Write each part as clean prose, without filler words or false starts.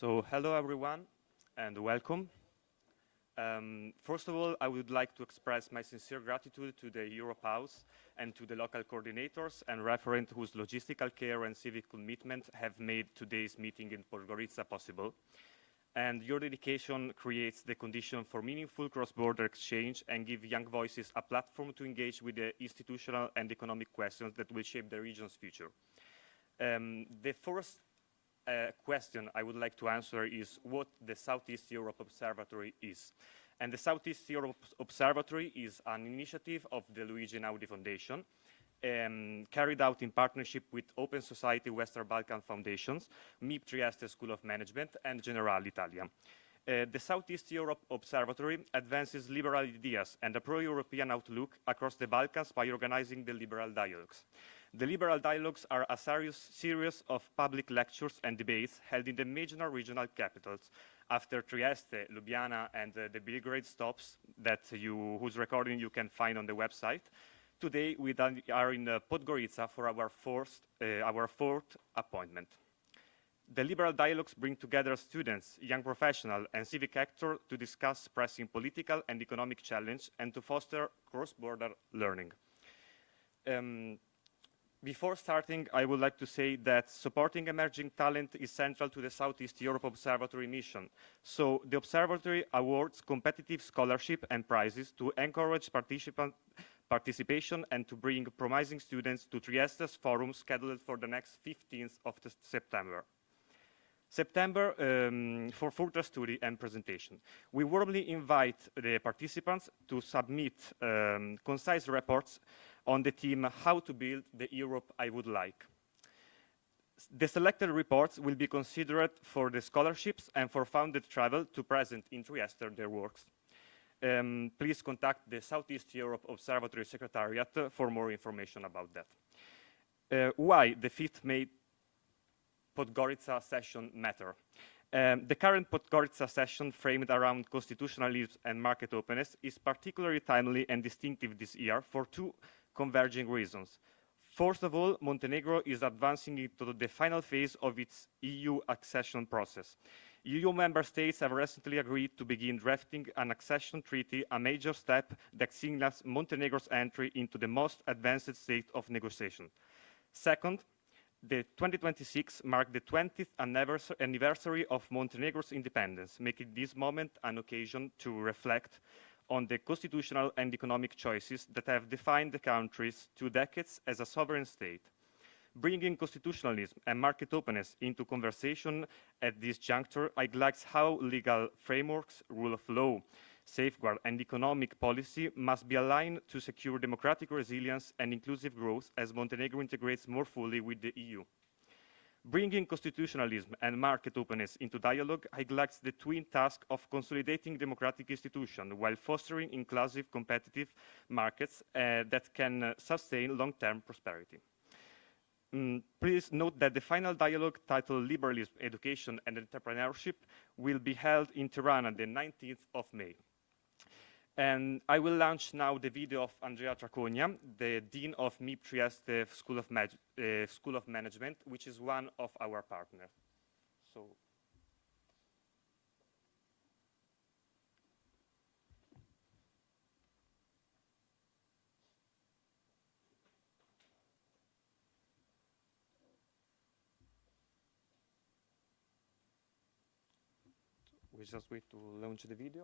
So, hello everyone and welcome. First of all, I would like to express my sincere gratitude to the Europe House and to the local coordinators and referent whose logistical care and civic commitment have made today's meeting in Podgorica possible. And your dedication creates the condition for meaningful cross-border exchange and give young voices a platform to engage with the institutional and economic questions that will shape the region's future. The first question I would like to answer is what the Southeast Europe Observatory is. And the Southeast Europe Observatory is an initiative of the Luigi Einaudi Foundation, carried out in partnership with Open Society Western Balkan Foundations, MIP Trieste School of Management, and General Italia. The Southeast Europe Observatory advances liberal ideas and a pro-European outlook across the Balkans by organizing the liberal dialogues. The liberal dialogues are a series of public lectures and debates held in the major regional capitals. After Trieste, Ljubljana, and the Belgrade stops whose recording you can find on the website, today we are in Podgorica for our fourth appointment. The liberal dialogues bring together students, young professionals, and civic actors to discuss pressing political and economic challenges and to foster cross-border learning. Before starting, I would like to say that supporting emerging talent is central to the Southeast Europe Observatory mission. So the Observatory awards competitive scholarship and prizes to encourage participation and to bring promising students to Trieste's forum scheduled for the next 15th of September. For further study and presentation. We warmly invite the participants to submit concise reports on the theme How to Build the Europe I Would Like. The selected reports will be considered for the scholarships and for funded travel to present in Trieste their works. Please contact the Southeast Europe Observatory Secretariat for more information about that. Why the 5th May Podgorica session matter? The current Podgorica session, framed around constitutionalism and market openness, is particularly timely and distinctive this year for two converging reasons. First of all, Montenegro is advancing into the final phase of its EU accession process. EU member states have recently agreed to begin drafting an accession treaty, a major step that signals Montenegro's entry into the most advanced state of negotiation. Second, the 2026 marked the 20th anniversary of Montenegro's independence, making this moment an occasion to reflect on the constitutional and economic choices that have defined the country's 2 decades as a sovereign state. Bringing constitutionalism and market openness into conversation at this juncture highlights how legal frameworks, rule of law, safeguard, and economic policy must be aligned to secure democratic resilience and inclusive growth as Montenegro integrates more fully with the EU. Bringing constitutionalism and market openness into dialogue highlights the twin task of consolidating democratic institutions while fostering inclusive, competitive markets that can sustain long-term prosperity. Please note that the final dialogue, titled Liberalism, Education and Entrepreneurship, will be held in Tirana on the 19th of May. And I will launch now the video of Andrea Traconia, the Dean of MIP Trieste School of Management, which is one of our partners. So. We just wait to launch the video.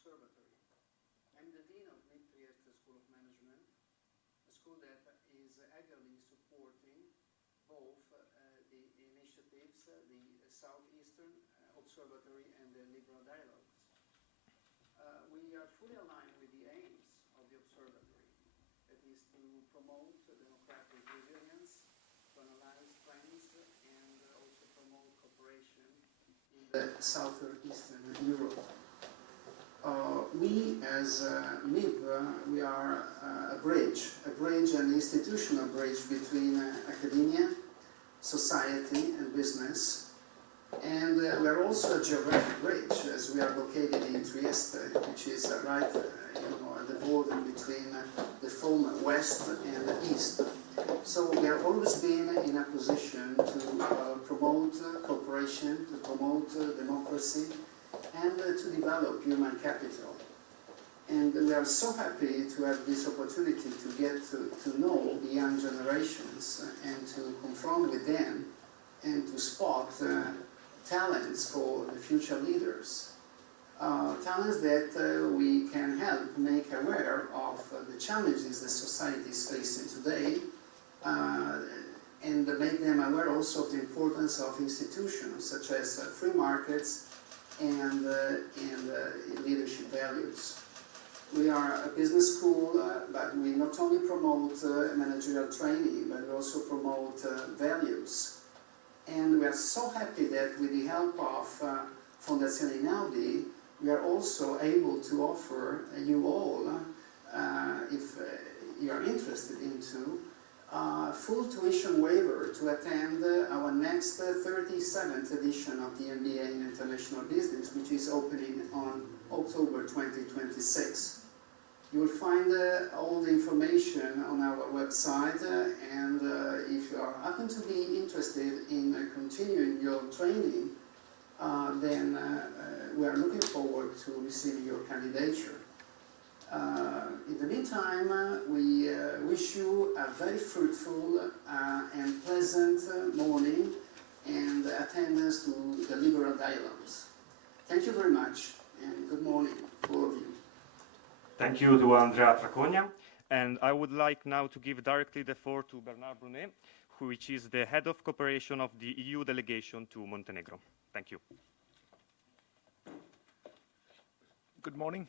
Observatory. I'm the Dean of MIP Trieste School of Management, a school that is actively supporting both the initiatives, the Southeastern Observatory and the Liberal Dialogues. We are fully aligned with the aims of the Observatory, that is to promote democratic resilience, to analyze trends, and also promote cooperation in the Southeastern Europe. We, as MIP, we are a bridge, an institutional bridge between academia, society, and business, And we are also a geographic bridge, as we are located in Trieste, which is right at the border between the former West and the East. So we have always been in a position to promote cooperation, to promote democracy, and to develop human capital. And we are so happy to have this opportunity to get to know the young generations and to confront with them and to spot talents for the future leaders. Talents that we can help make aware of the challenges that society is facing today, and make them aware also of the importance of institutions such as free markets and leadership values. We are a business school, but we not only promote managerial training, but we also promote values. And we are so happy that with the help of Fondazione Einaudi, we are also able to offer you all, if you are interested into, full tuition waiver to attend our next 37th edition of the MBA in International Business, which is opening on October 2026. You will find all the information on our website, and if you happen to be interested in continuing your training, then we are looking forward to receiving your candidature. In the meantime, we wish you a very fruitful and pleasant morning and attendance to the liberal dialogues. Thank you very much, and good morning to all of you. Thank you to Andrea Traconia. And I would like now to give directly the floor to Bernard Brunet, which is the head of cooperation of the EU delegation to Montenegro. Thank you. Good morning.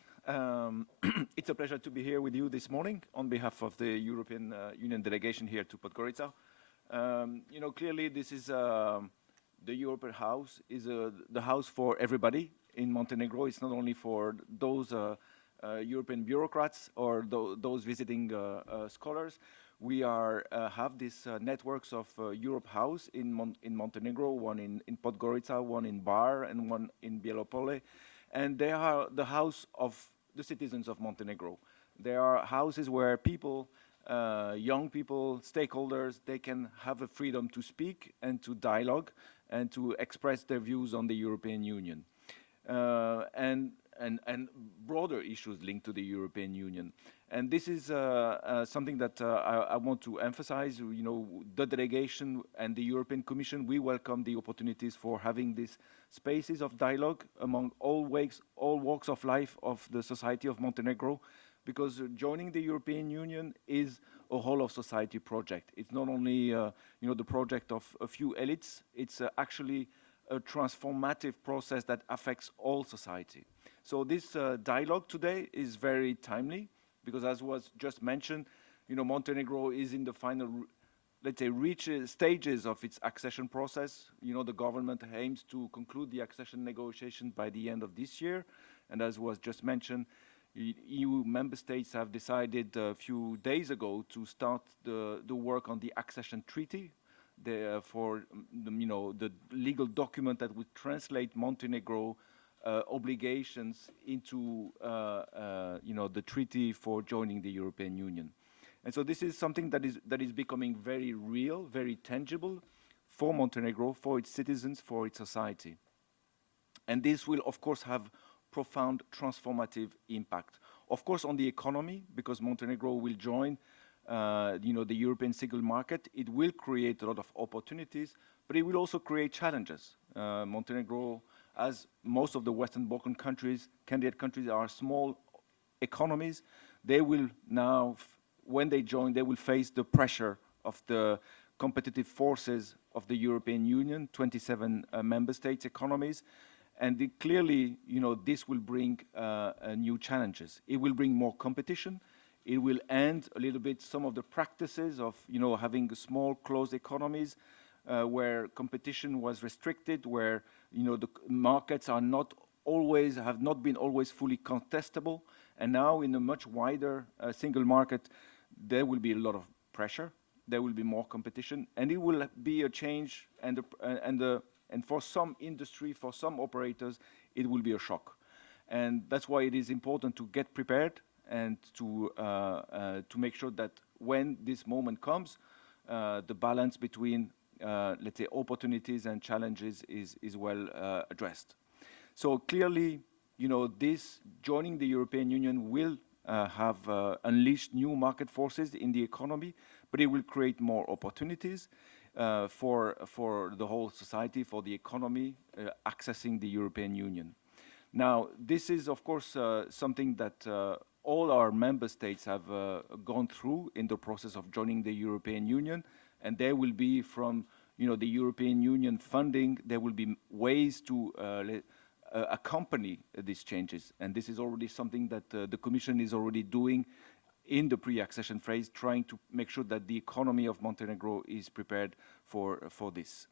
It's a pleasure to be here with you this morning on behalf of the European Union delegation here to Podgorica. Clearly this is the European House, is the house for everybody in Montenegro. It's not only for those European bureaucrats or those visiting scholars. We have these networks of Europe House in Montenegro, one in Podgorica, one in Bar, and one in Bielopole. And they are the house of the citizens of Montenegro. They are houses where people, young people, stakeholders, they can have a freedom to speak and to dialogue and to express their views on the European Union. And broader issues linked to the European Union. And this is something that I want to emphasize. The delegation and the European Commission, we welcome the opportunities for having these spaces of dialogue among all walks of life of the society of Montenegro, because joining the European Union is a whole of society project. It's not only the project of a few elites, it's actually a transformative process that affects all society. So this dialogue today is very timely, because as was just mentioned, Montenegro is in the final, let's say, stages of its accession process. The government aims to conclude the accession negotiations by the end of this year. And as was just mentioned, EU member states have decided a few days ago to start the work on the accession treaty for the legal document that would translate Montenegro obligations into the treaty for joining the European Union. And so this is something that is becoming very real, very tangible for Montenegro, for its citizens, for its society. And this will, of course, have profound transformative impact. Of course, on the economy, because Montenegro will join the European single market. It will create a lot of opportunities, but it will also create challenges. Montenegro, as most of the Western Balkan countries, candidate countries, are small economies. They will now, when they join, they will face the pressure of the competitive forces of the European Union, 27 member states economies. And clearly, this will bring new challenges. It will bring more competition. It will end a little bit some of the practices of, having small, closed economies where competition was restricted, where, the markets have not been always fully contestable. And now in a much wider single market, there will be a lot of pressure. There will be more competition, and it will be a change, and And for some industry, for some operators, it will be a shock. And that's why it is important to get prepared and to make sure that when this moment comes, the balance between, let's say, opportunities and challenges is well addressed. So clearly, you know, this joining the European Union will have unleashed new market forces in the economy, but it will create more opportunities for the whole society, for the economy, accessing the European Union. Now, this is, of course, something that all our member states have gone through in the process of joining the European Union, and there will be, from, you know, the European Union funding, there will be ways to accompany these changes. And this is already something that the Commission is already doing in the pre-accession phase, trying to make sure that the economy of Montenegro is prepared for this.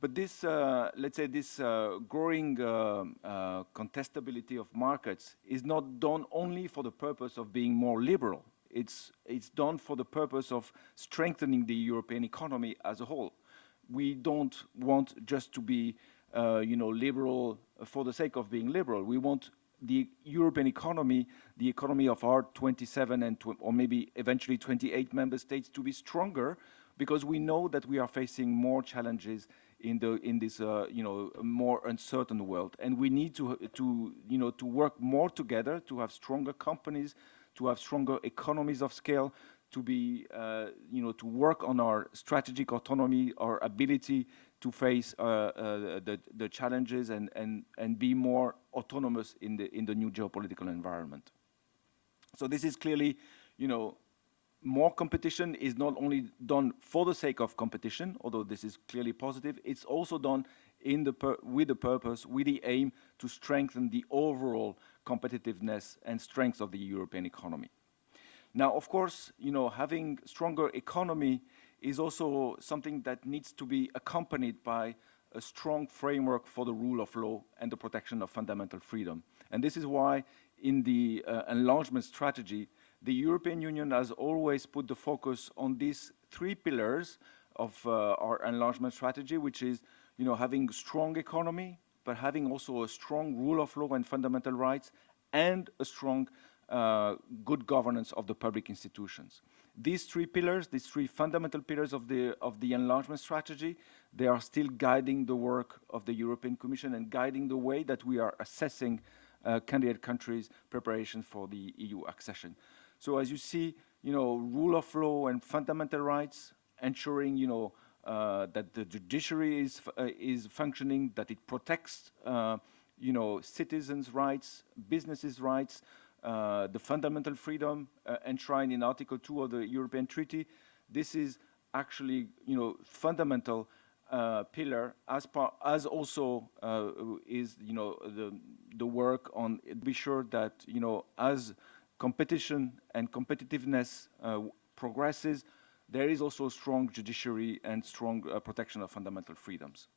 But this, let's say, this growing contestability of markets is not done only for the purpose of being more liberal. It's done for the purpose of strengthening the European economy as a whole. We don't want just to be, you know, liberal for the sake of being liberal. We want the European economy, the economy of our 27 and or maybe eventually 28 member states, to be stronger, because we know that we are facing more challenges in this you know, more uncertain world, and we need to you know, to work more together, to have stronger companies, to have stronger economies of scale, to be you know, to work on our strategic autonomy, our ability to face the challenges and be more autonomous in the new geopolitical environment. So this is clearly, you know, more competition is not only done for the sake of competition, although this is clearly positive, it's also done with the purpose, with the aim to strengthen the overall competitiveness and strength of the European economy. Now, of course, you know, having stronger economy is also something that needs to be accompanied by a strong framework for the rule of law and the protection of fundamental freedom. And this is why in the enlargement strategy, the European Union has always put the focus on these three pillars of our enlargement strategy, which is, you know, having strong economy, but having also a strong rule of law and fundamental rights, and a strong good governance of the public institutions. These three pillars, these three fundamental pillars of the enlargement strategy, they are still guiding the work of the European Commission and guiding the way that we are assessing candidate countries' preparation for the EU accession. So as you see, you know, rule of law and fundamental rights, ensuring, you know, that the judiciary is functioning, that it protects, you know, citizens' rights, businesses' rights, the fundamental freedom enshrined in Article 2 of the European Treaty. This is actually, you know, fundamental pillar, as also is, you know, the work on be sure that, you know, as competition and competitiveness progresses, there is also a strong judiciary and strong protection of fundamental freedoms.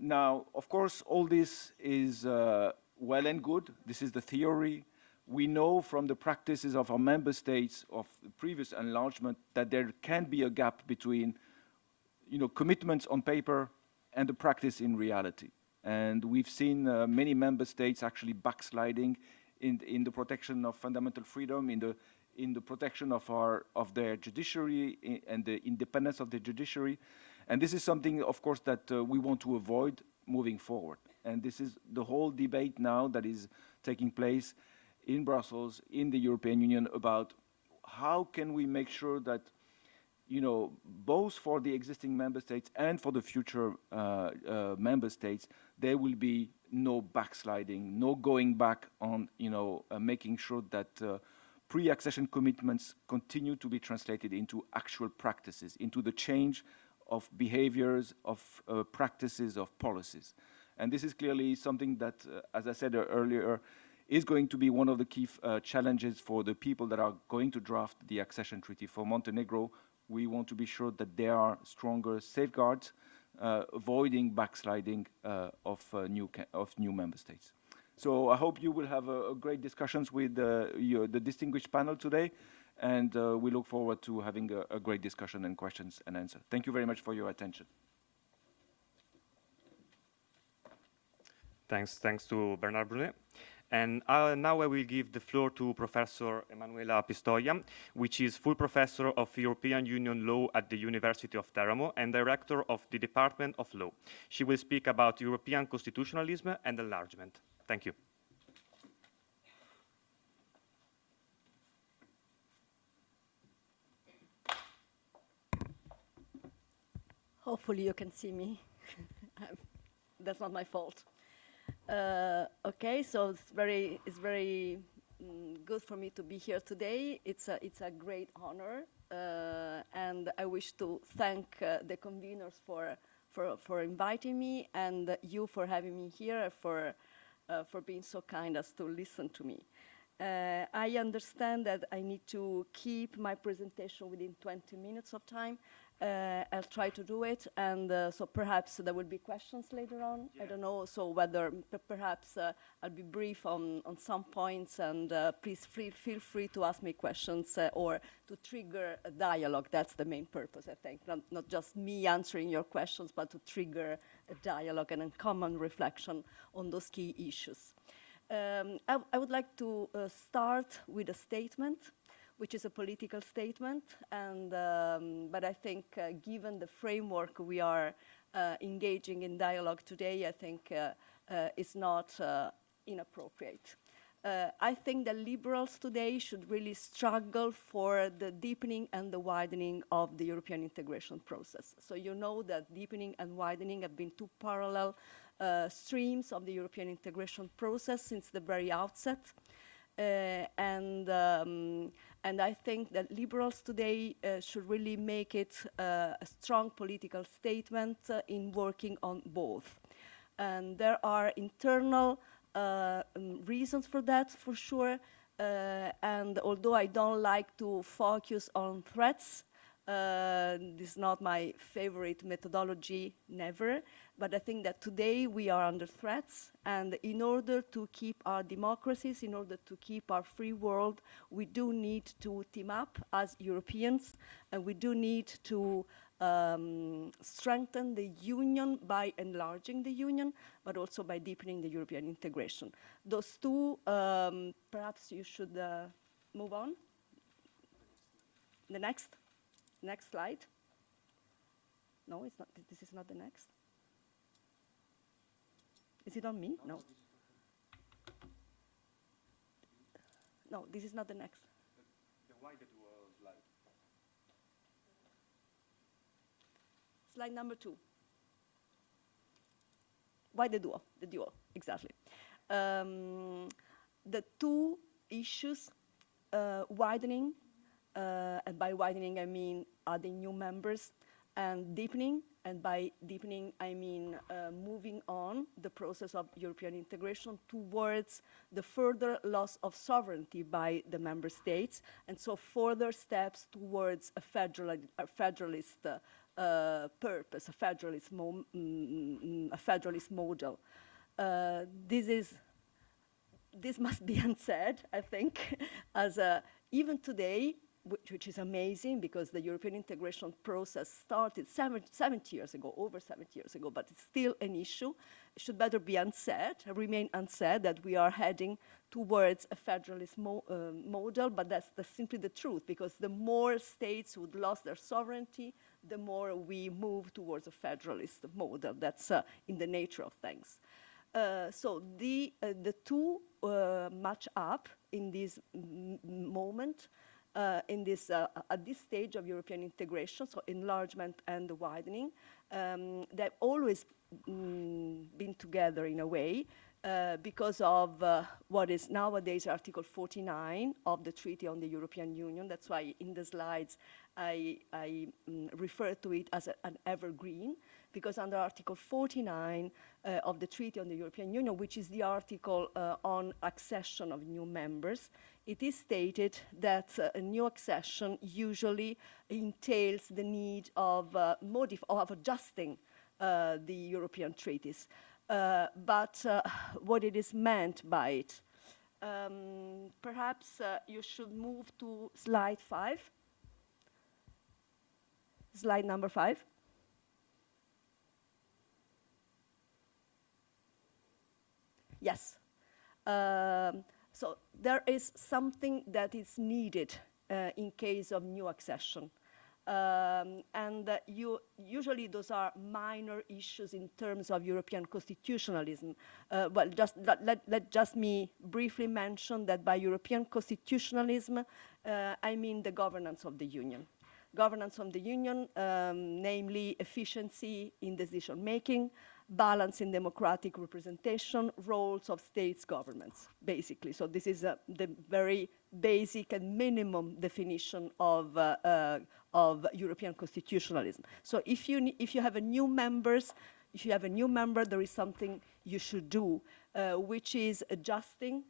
Now, of course, all this is well and good. This is the theory. We know from the practices of our member states of the previous enlargement that there can be a gap between, you know, commitments on paper and the practice in reality. And we've seen many member states actually backsliding in the protection of fundamental freedom, in the protection of their judiciary and the independence of the judiciary. And this is something, of course, that we want to avoid moving forward. And this is the whole debate now that is taking place in Brussels, in the European Union, about how can we make sure that, you know, both for the existing member states and for the future member states, there will be no backsliding, no going back on, you know, making sure that pre-accession commitments continue to be translated into actual practices, into the change of behaviors, of practices, of policies. And this is clearly something that, as I said earlier, is going to be one of the key challenges for the people that are going to draft the accession treaty for Montenegro. We want to be sure that there are stronger safeguards, avoiding backsliding of new member states. So I hope you will have a great discussions with the distinguished panel today, and we look forward to having a great discussion and questions and answers. Thank you very much for your attention. Thanks to Bernard Brunet. And now I will give the floor to Professor Emanuela Pistoia, which is full professor of European Union law at the University of Teramo and director of the Department of Law. She will speak about European constitutionalism and enlargement. Thank you. Hopefully you can see me. That's not my fault. Okay, so it's very good for me to be here today. It's a great honor, and I wish to thank the conveners for inviting me and you for having me here, for being so kind as to listen to me. I understand that I need to keep my presentation within 20 minutes of time. I'll try to do it, and so perhaps there will be questions later on. Yeah. I don't know, so whether perhaps I'll be brief on some points, and please feel free to ask me questions or to trigger a dialogue. That's the main purpose, I think. Not just me answering your questions, but to trigger a dialogue and a common reflection on those key issues. I would like to start with a statement, which is a political statement, and but I think given the framework we are engaging in dialogue today, I think it's not inappropriate. I think that liberals today should really struggle for the deepening and the widening of the European integration process. So you know that deepening and widening have been two parallel streams of the European integration process since the very outset. And I think that liberals today should really make it a strong political statement in working on both. And there are internal reasons for that, for sure. And although I don't like to focus on threats, this is not my favorite methodology, never. But I think that today we are under threats, and in order to keep our democracies, in order to keep our free world, we do need to team up as Europeans, and we do need to strengthen the union by enlarging the union, but also by deepening the European integration. Those two, perhaps you should move on. The next slide. No, it's not. This is not the next. Is it on me? No. No, this is not the next. The wider slide. Slide number 2. Why the duo? The duo, exactly. The two issues, widening, and by widening I mean adding new members, and deepening, and by deepening I mean moving on the process of European integration towards the further loss of sovereignty by the member states, and so further steps towards a federalist purpose, a federalist model. This must be unsaid, I think, as even today, which is amazing because the European integration process started 70 years ago, over 70 years ago, but it's still an issue. It should better be unsaid, remain unsaid, that we are heading towards a federalist model, but that's simply the truth, because the more states would lose their sovereignty, the more we move towards a federalist model. That's in the nature of things. So the two match up in this moment, at this stage of European integration, so enlargement and widening. They've always been together in a way because of what is nowadays Article 49 of the Treaty on the European Union. That's why in the slides I refer to it as an evergreen, because under Article 49 of the Treaty on the European Union, which is the article on accession of new members, it is stated that a new accession usually entails the need of adjusting the European treaties. But what it is meant by it, perhaps you should move to slide 5. Slide number 5. So there is something that is needed in case of new accession. Usually those are minor issues in terms of European constitutionalism. Well, let just me briefly mention that by European constitutionalism, I mean the governance of the Union. Governance of the Union, namely efficiency in decision-making, balance in democratic representation, roles of states' governments, basically. So this is the very basic and minimum definition of European constitutionalism. So if you have a new member, there is something you should do, which is adjusting,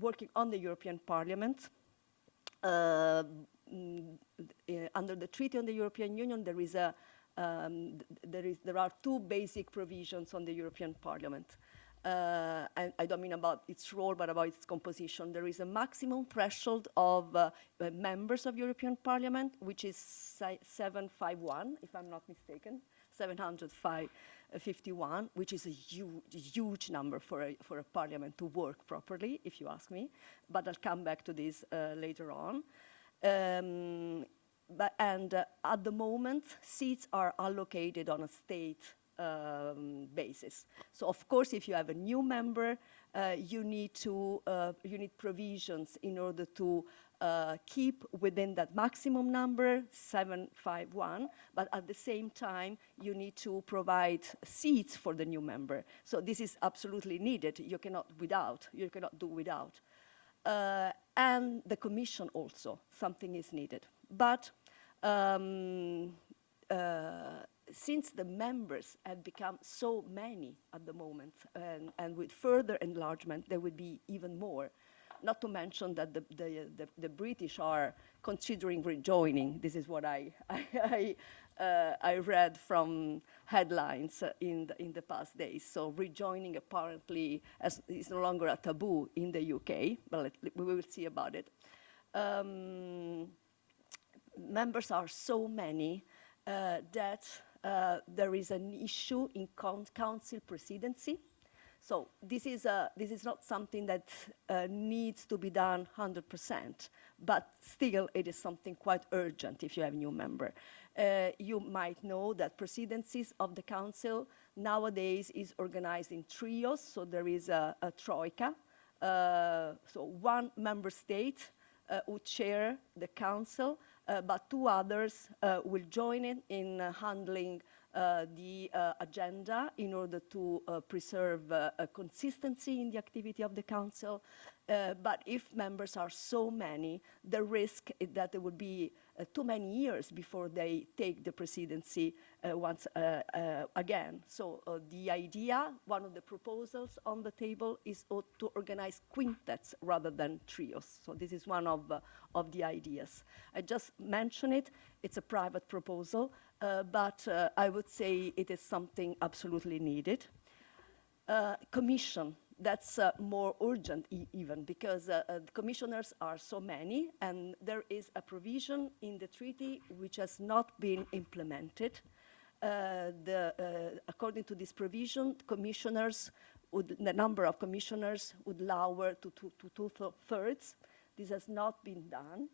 working on the European Parliament. Under the Treaty on the European Union, there are two basic provisions on the European Parliament. And I don't mean about its role, but about its composition. There is a maximum threshold of members of European Parliament, which is 751, if I'm not mistaken, 751, which is a huge number for a parliament to work properly, if you ask me. But I'll come back to this later on. At the moment, seats are allocated on a state basis. So of course, if you have a new member, you need provisions in order to keep within that maximum number, 751, but at the same time, you need to provide seats for the new member. So this is absolutely needed. You cannot do without. And the Commission also, something is needed. But since the members have become so many at the moment, and with further enlargement, there will be even more. Not to mention that the British are considering rejoining. This is what I read from headlines in the past days. So rejoining apparently is no longer a taboo in the UK, but we will see about it. Members are so many that there is an issue in council presidency. So this is not something that needs to be done 100%, but still it is something quite urgent if you have a new member. You might know that presidencies of the council nowadays is organized in trios, so there is a troika. So one member state would chair the council, but two others will join in handling the agenda in order to preserve a consistency in the activity of the council. But if members are so many, the risk is that there will be too many years before they take the presidency once again. So the idea, one of the proposals on the table is to organize quintets rather than trios. So this is one of the ideas. I just mentioned it. It's a private proposal, but I would say it is something absolutely needed. Commission. That's more urgent even because the commissioners are so many, and there is a provision in the treaty which has not been implemented. According to this provision, the number of commissioners would lower to two-thirds. This has not been done,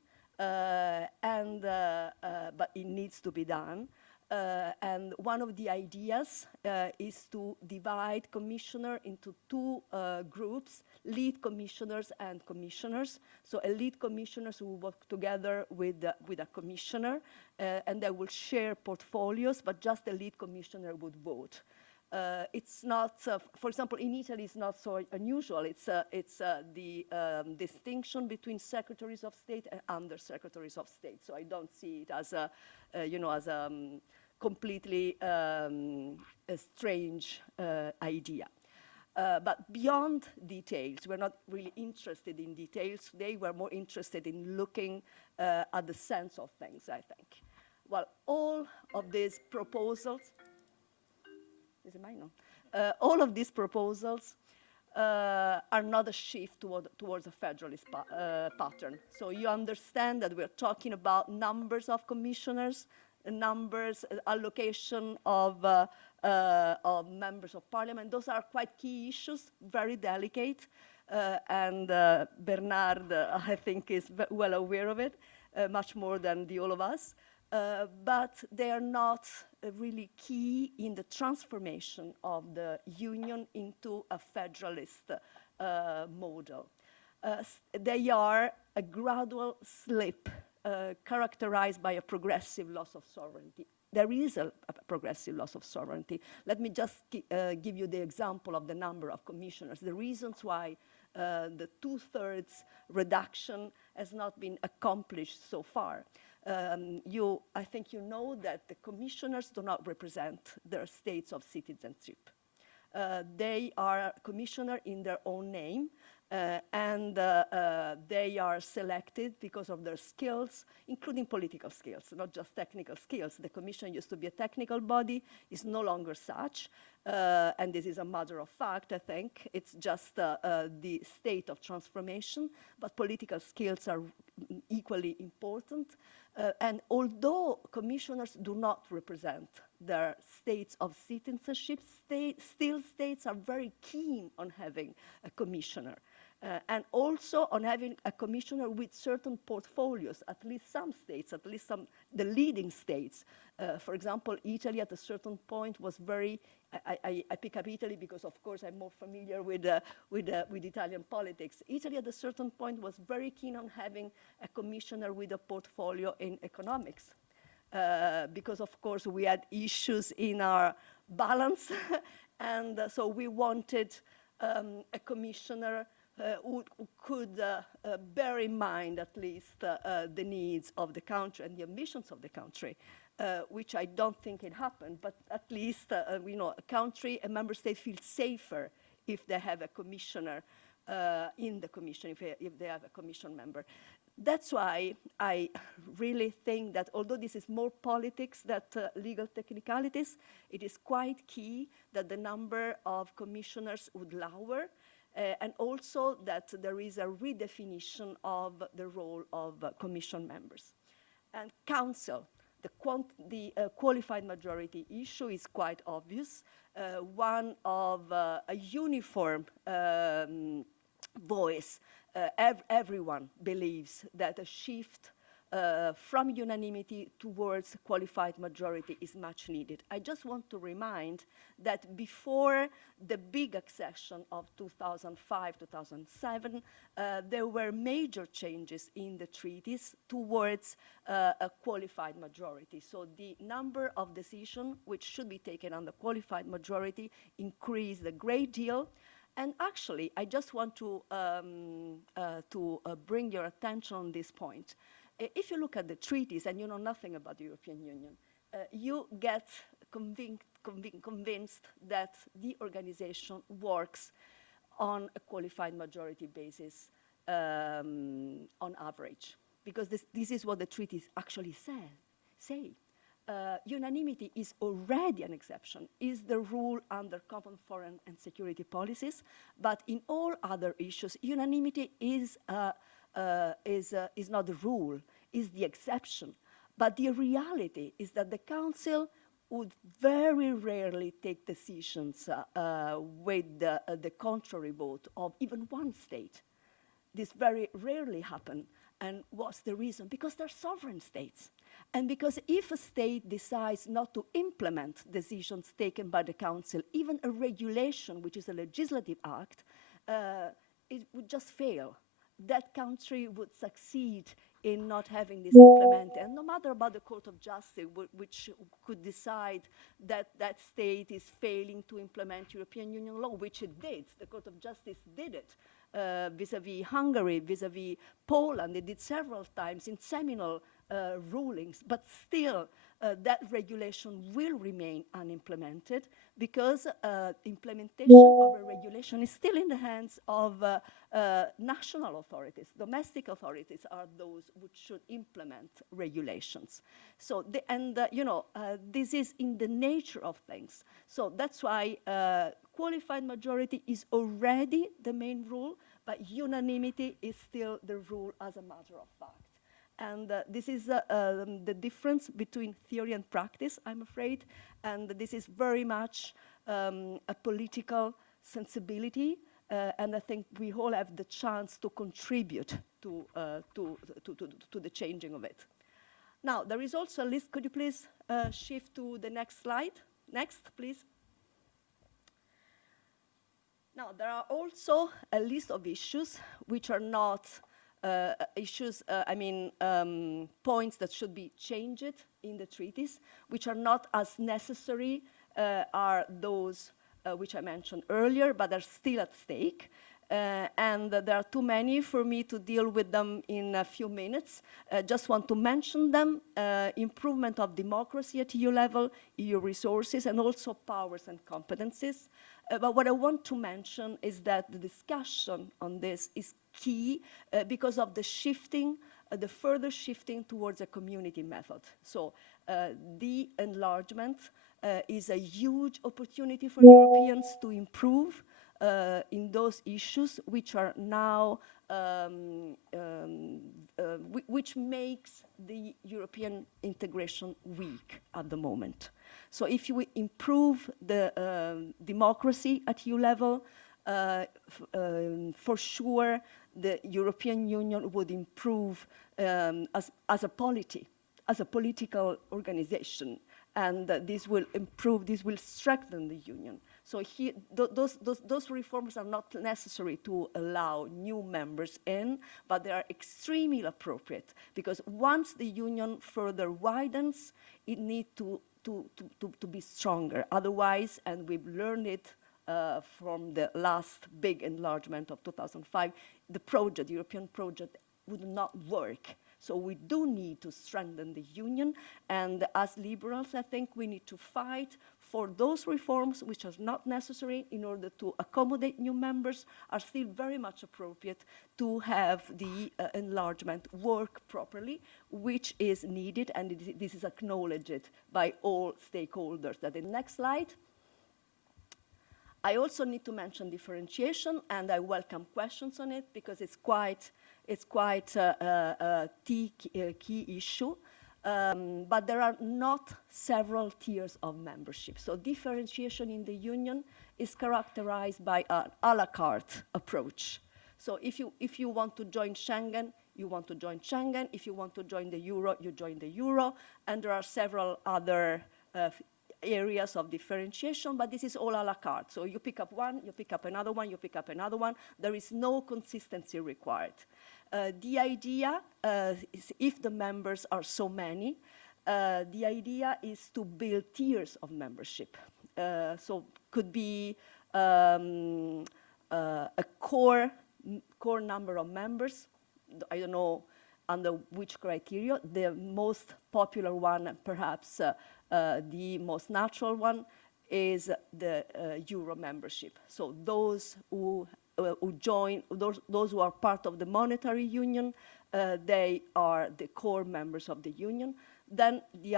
but it needs to be done. And one of the ideas is to divide commissioner into two groups, lead commissioners and commissioners. So a lead commissioners will work together with a commissioner, and they will share portfolios, but just the lead commissioner would vote. It's not, for example, in Italy, it's not so unusual. It's the distinction between secretaries of state and under secretaries of state. So I don't see it as a, completely a strange idea. But beyond details, we're not really interested in details today. We're more interested in looking at the sense of things, I think. Well, all of these proposals, is it mine? No. All of these proposals are not a shift towards a federalist pattern. So you understand that we're talking about numbers of commissioners, numbers, allocation of of members of parliament. Those are quite key issues, very delicate, and Bernard, I think, is well aware of it, much more than the all of us. But they are not really key in the transformation of the union into a federalist model. They are a gradual slip characterized by a progressive loss of sovereignty. There is a progressive loss of sovereignty. Let me just give you the example of the number of commissioners, the reasons why the 2/3 reduction has not been accomplished so far. I think you know that the commissioners do not represent their states of citizenship. They are commissioner in their own name, and they are selected because of their skills, including political skills, not just technical skills. The commission used to be a technical body, is no longer such, and this is a matter of fact, I think. It's just the state of transformation, but political skills are equally important. And although commissioners do not represent their states of citizenship, still states are very keen on having a commissioner. And also on having a commissioner with certain portfolios, at least some states, at least the leading states. For example, Italy at a certain point was very, I pick up Italy because of course I'm more familiar with Italian politics. Italy at a certain point was very keen on having a commissioner with a portfolio in economics. Because of course we had issues in our balance and so we wanted a commissioner who could bear in mind at least the needs of the country and the ambitions of the country, which I don't think it happened, but at least a country, a member state feels safer if they have a commissioner in the commission, if they have a commission member. That's why I really think that although this is more politics than legal technicalities, it is quite key that the number of commissioners would lower, and also that there is a redefinition of the role of commission members. And council, the qualified majority issue is quite obvious. One of a uniform voice. Everyone believes that a shift from unanimity towards qualified majority is much needed. I just want to remind that before the big accession of 2005-2007, there were major changes in the treaties towards a qualified majority. So the number of decisions which should be taken on the qualified majority increased a great deal. And actually, I just want to bring your attention on this point. If you look at the treaties and you know nothing about the European Union, you get convinced that the organization works on a qualified majority basis on average, because this is what the treaties actually say. Unanimity is already an exception, is the rule under common foreign and security policies, but in all other issues, unanimity is not the rule, is the exception. But the reality is that the Council would very rarely take decisions with the contrary vote of even one state. This very rarely happens. And what's the reason? Because they're sovereign states. And because if a state decides not to implement decisions taken by the Council, even a regulation, which is a legislative act, it would just fail. That country would succeed in not having this implemented. And no matter about the Court of Justice, which could decide that that state is failing to implement European Union law, which it did. The Court of Justice did it vis-à-vis Hungary, vis-à-vis Poland. They did several times in seminal rulings, but still that regulation will remain unimplemented because implementation of a regulation is still in the hands of national authorities. Domestic authorities are those which should implement regulations. So, this is in the nature of things. So that's why qualified majority is already the main rule, but unanimity is still the rule as a matter of fact. And this is the difference between theory and practice, I'm afraid. And this is very much a political sensibility. And I think we all have the chance to contribute to the changing of it. Now, there is also a list. Could you please shift to the next slide? Next, please. Now, there are also a list of issues which are not points that should be changed in the treaties, which are not as necessary are those which I mentioned earlier, but are still at stake. And there are too many for me to deal with them in a few minutes. Just want to mention them: improvement of democracy at EU level, EU resources, and also powers and competencies. But what I want to mention is that the discussion on this is key because of the shifting, the further shifting towards a community method. So the enlargement is a huge opportunity for Europeans to improve in those issues which are now, which makes the European integration weak at the moment. So if you improve the democracy at EU level, for sure the European Union would improve as a polity, as a political organization. And this will improve, this will strengthen the Union. So here, those reforms are not necessary to allow new members in, but they are extremely appropriate, because once the Union further widens, it needs to be stronger. Otherwise, and we've learned it from the last big enlargement of 2005, the project, the European project, would not work. So we do need to strengthen the Union, and as liberals, I think we need to fight for those reforms which are not necessary in order to accommodate new members, are still very much appropriate to have the enlargement work properly, which is needed, and this is acknowledged by all stakeholders. That the next slide. I also need to mention differentiation, and I welcome questions on it because it's quite a key issue. But there are not several tiers of membership. So differentiation in the Union is characterized by an a la carte approach. So if you want to join Schengen, you want to join Schengen. If you want to join the Euro, you join the Euro. And there are several other areas of differentiation, but this is all a la carte. So you pick up one, you pick up another one, you pick up another one. There is no consistency required. The idea is, if the members are so many, the idea is to build tiers of membership. So could be a core number of members. I don't know under which criteria. The most popular one, perhaps the most natural one, is the Euro membership. So those who join, those who are part of the monetary union, they are the core members of the union. Then the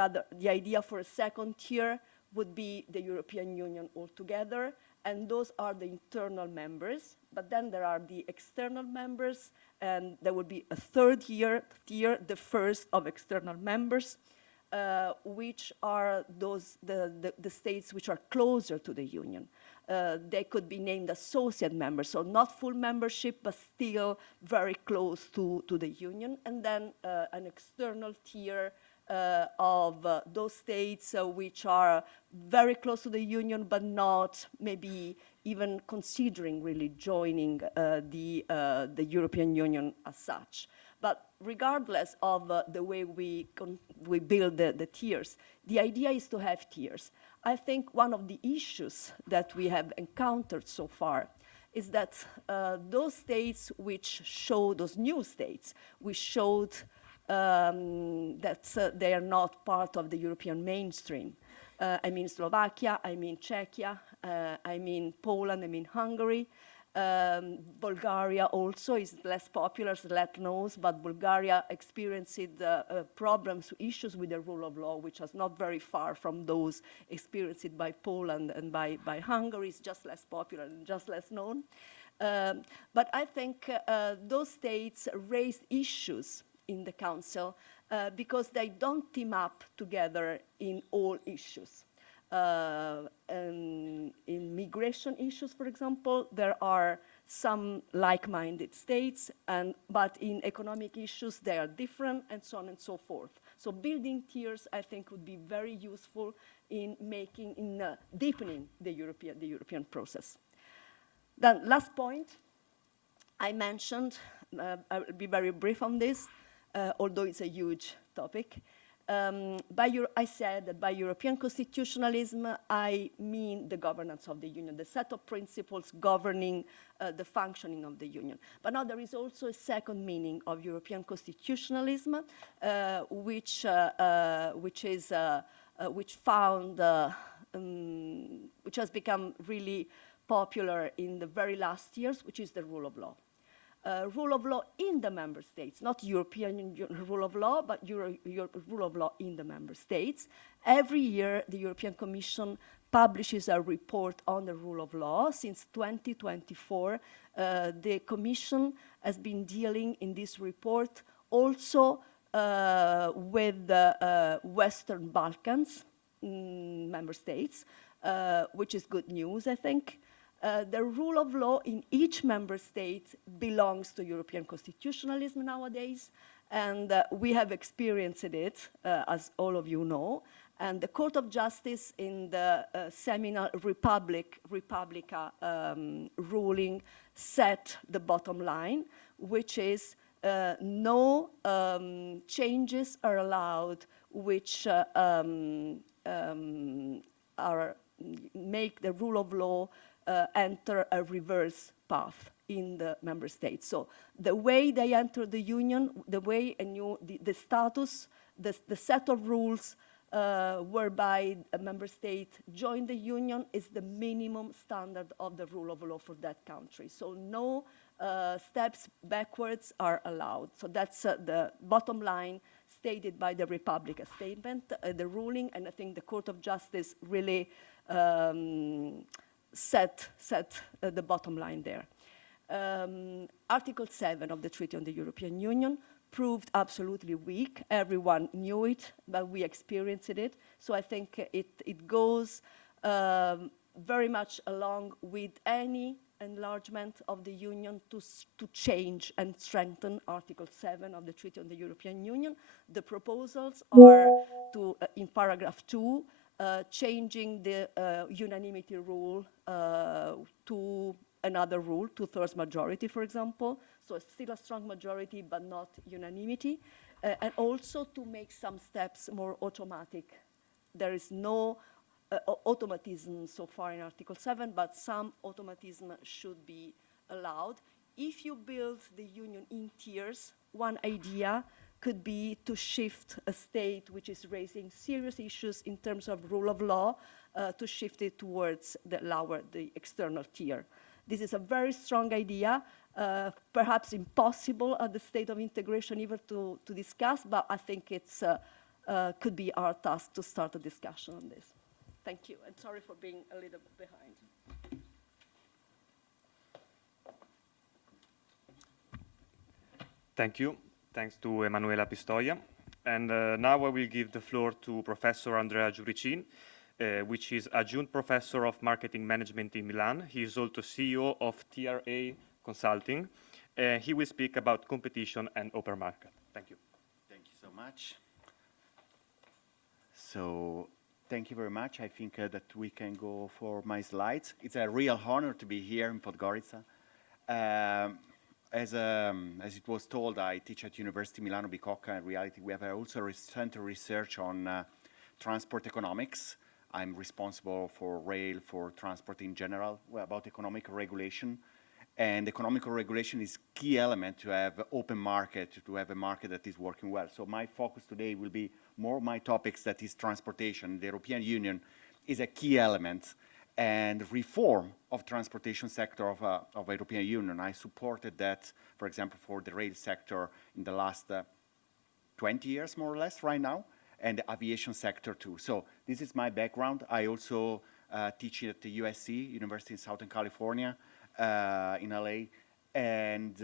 idea for a second tier would be the European Union altogether, and those are the internal members. But then there are the external members, and there would be a third tier, the first of external members, which are the states which are closer to the union. They could be named associate members, so not full membership, but still very close to the union. And then an external tier of those states which are very close to the union, but not maybe even considering really joining the European Union as such. But regardless of the way we build the tiers, the idea is to have tiers. I think one of the issues that we have encountered so far is that those states which show, those new states, which showed that they are not part of the European mainstream. I mean Slovakia, I mean Czechia, I mean Poland, I mean Hungary. Bulgaria also is less popular, less known, but Bulgaria experienced problems, issues with the rule of law, which is not very far from those experienced by Poland and by Hungary. It's just less popular and just less known. But I think those states raised issues in the Council because they don't team up together in all issues. In migration issues, for example, there are some like-minded states, but in economic issues they are different, and so on and so forth. So building tiers, I think, would be very useful in deepening the European process. Then last point, I mentioned, I will be very brief on this, although it's a huge topic. I said that by European constitutionalism, I mean the governance of the Union, the set of principles governing the functioning of the Union. But now there is also a second meaning of European constitutionalism, which has become really popular in the very last years, which is the rule of law. Rule of law in the member states, not European rule of law, but rule of law in the member states. Every year, the European Commission publishes a report on the rule of law. Since 2024, the Commission has been dealing in this report also with the Western Balkans member states, which is good news, I think. The rule of law in each member state belongs to European constitutionalism nowadays, and we have experienced it, as all of you know. And the Court of Justice in the seminal Republica ruling set the bottom line, which is no changes are allowed which make the rule of law enter a reverse path in the member states. So the way they enter the Union, the way the status, the set of rules whereby a member state join the Union is the minimum standard of the rule of law for that country. So no steps backwards are allowed. So that's the bottom line stated by the Republica statement, the ruling, and I think the Court of Justice really set the bottom line there. Article 7 of the Treaty on the European Union proved absolutely weak. Everyone knew it, but we experienced it. So I think it goes very much along with any enlargement of the Union to change and strengthen Article 7 of the Treaty on the European Union. The proposals are to, in paragraph 2, changing the unanimity rule to another rule, 2/3 majority, for example. So it's still a strong majority, but not unanimity. And also to make some steps more automatic. There is no automatism so far in Article 7, but some automatism should be allowed. If you build the Union in tiers, one idea could be to shift a state which is raising serious issues in terms of rule of law, to shift it towards the external tier. This is a very strong idea, perhaps impossible at the state of integration even to discuss, but I think it's could be our task to start a discussion on this. Thank you, and sorry for being a little bit behind. Thank you. Thanks to Emanuela Pistoia. And now I will give the floor to Professor Andrea Giuricin, which is Adjunct Professor of Marketing Management in Milan. He is also CEO of TRA Consulting. He will speak about competition and open market. Thank you. Thank you so much. So, thank you very much. I think that we can go for my slides. It's a real honor to be here in Podgorica. As it was told, I teach at University Milano Bicocca. In reality, we have also a center research on transport economics. I'm responsible for rail, for transport in general, about economic regulation. And economic regulation is key element to have open market, to have a market that is working well. So my focus today will be more my topics, that is transportation. The European Union is a key element, and reform of transportation sector of European Union. I supported that, for example, for the rail sector in the last 20 years, more or less, right now, and the aviation sector too. So this is my background. I also teach at the USC, University in Southern California, in LA, and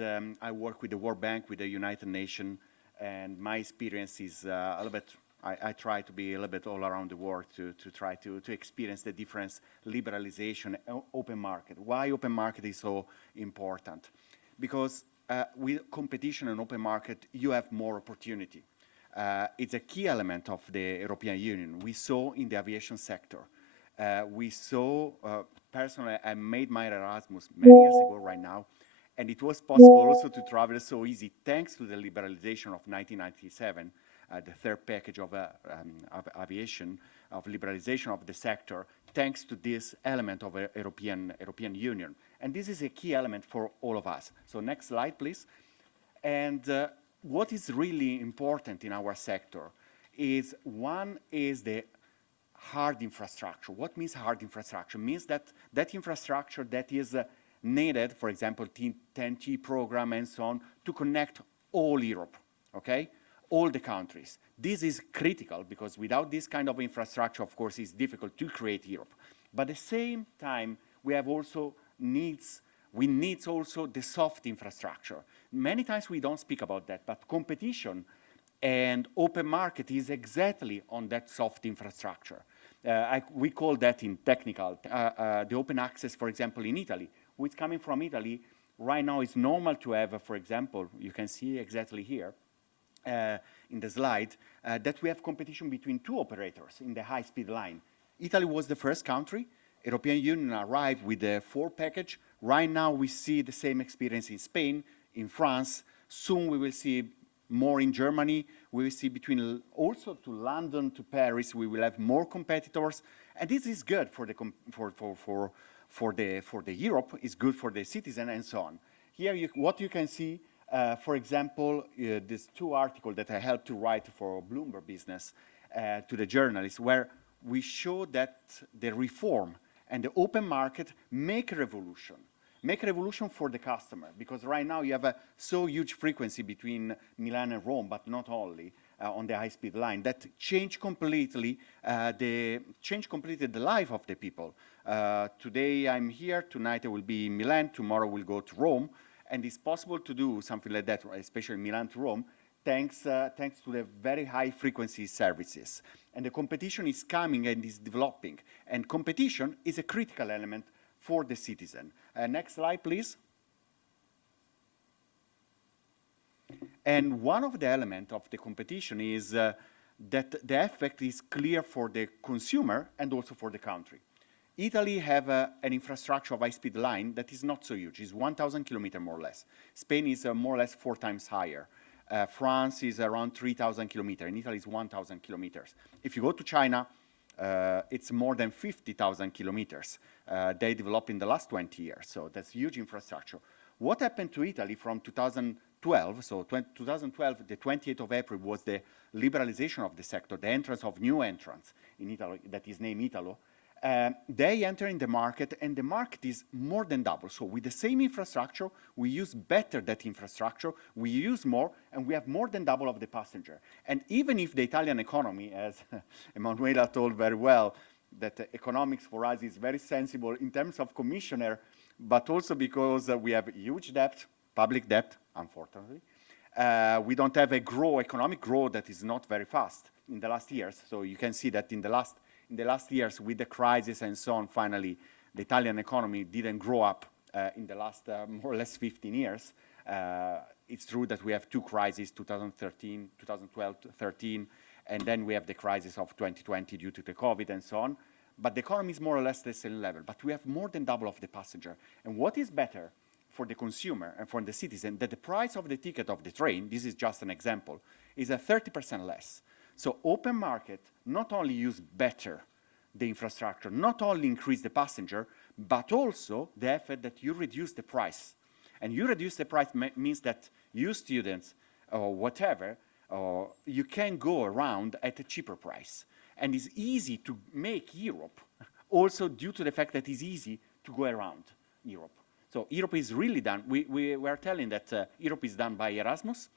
I work with the World Bank, with the United Nations, And my experience is a little bit, I try to be a little bit all around the world to try to experience the difference, liberalization, open market. Why open market is so important? Because with competition and open market, you have more opportunity. It's a key element of the European Union. We saw in the aviation sector. We saw, personally, I made my Erasmus many years ago right now, and it was possible also to travel so easy thanks to the liberalization of 1997, the third package of aviation, of liberalization of the sector, thanks to this element of European Union. And this is a key element for all of us. So next slide, please. And what is really important in our sector is, one is the hard infrastructure. What means hard infrastructure? Means that infrastructure that is needed, for example, 10T program and so on, to connect all Europe, okay? All the countries. This is critical because without this kind of infrastructure, of course, it's difficult to create Europe. But at the same time, we have also needs, we need also the soft infrastructure. Many times we don't speak about that, but competition and open market is exactly on that soft infrastructure. We call that in technical, the open access, for example, in Italy. What's coming from Italy, right now it's normal to have, for example, you can see exactly here, in the slide, that we have competition between two operators in the high-speed line. Italy was the first country. European Union arrived with the 4 package. Right now we see the same experience in Spain, in France. Soon we will see more in Germany. We will see between also to London, to Paris, we will have more competitors. And this is good for the Europe, is good for the citizen and so on. Here, what you can see, for example, these 2 articles that I helped to write for Bloomberg Business to the journalists, where we show that the reform and the open market make a revolution for the customer, because right now you have a so huge frequency between Milan and Rome, but not only on the high-speed line, that change completely the life of the people. Today I'm here, tonight I will be in Milan, tomorrow we'll go to Rome, and it's possible to do something like that, especially Milan to Rome, thanks to the very high frequency services. And the competition is coming and is developing, and competition is a critical element for the citizen. Next slide, please. And one of the elements of the competition is that the effect is clear for the consumer and also for the country. Italy have an infrastructure of high-speed line that is not so huge. It's 1,000 kilometers more or less. Spain is more or less 4 times higher. France is around 3,000 kilometers. In Italy, it's 1,000 kilometers. If you go to China, it's more than 50,000 kilometers. They developed in the last 20 years, so that's huge infrastructure. What happened to Italy from 2012? So 2012, the 28th of April was the liberalization of the sector, the entrance of new entrants in Italy that is named Italo. They enter in the market, and the market is more than double. So with the same infrastructure, we use better that infrastructure, we use more, and we have more than double of the passenger. And even if the Italian economy, as Emanuela told very well, that economics for us is very sensible in terms of commissioner, but also because we have huge debt, public debt, unfortunately. We don't have a economic growth that is not very fast in the last years. So you can see that in the last years, with the crisis and so on, finally, the Italian economy didn't grow up in the last more or less 15 years. It's true that we have 2 crises, 2013, 2012, 13, and then we have the crisis of 2020 due to the COVID and so on. But the economy is more or less the same level, but we have more than double of the passenger. And what is better for the consumer and for the citizen, that the price of the ticket of the train, this is just an example, is 30% less. So open market not only use better the infrastructure, not only increase the passenger, but also the effect that you reduce the price. And you reduce the price means that you students or whatever, you can go around at a cheaper price. And it's easy to make Europe, also due to the fact that it's easy to go around Europe. So Europe is really done. We are telling that Europe is done by Erasmus,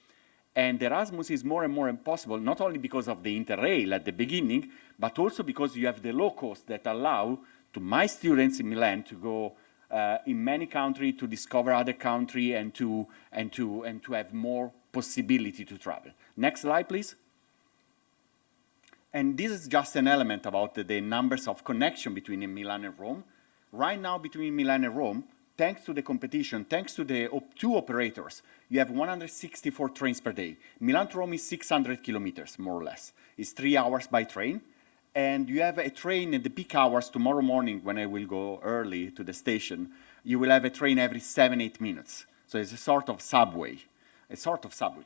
and Erasmus is more and more impossible, not only because of the Interrail at the beginning, but also because you have the low cost that allow to my students in Milan to go in many countries, to discover other countries, and to have more possibility to travel. Next slide, please. And this is just an element about the numbers of connection between Milan and Rome. Right now, between Milan and Rome, thanks to the competition, thanks to the two operators, you have 164 trains per day. Milan to Rome is 600 kilometers, more or less. It's 3 hours by train. And you have a train in the peak hours tomorrow morning when I will go early to the station. You will have a train every 7-8 minutes. So it's a sort of subway.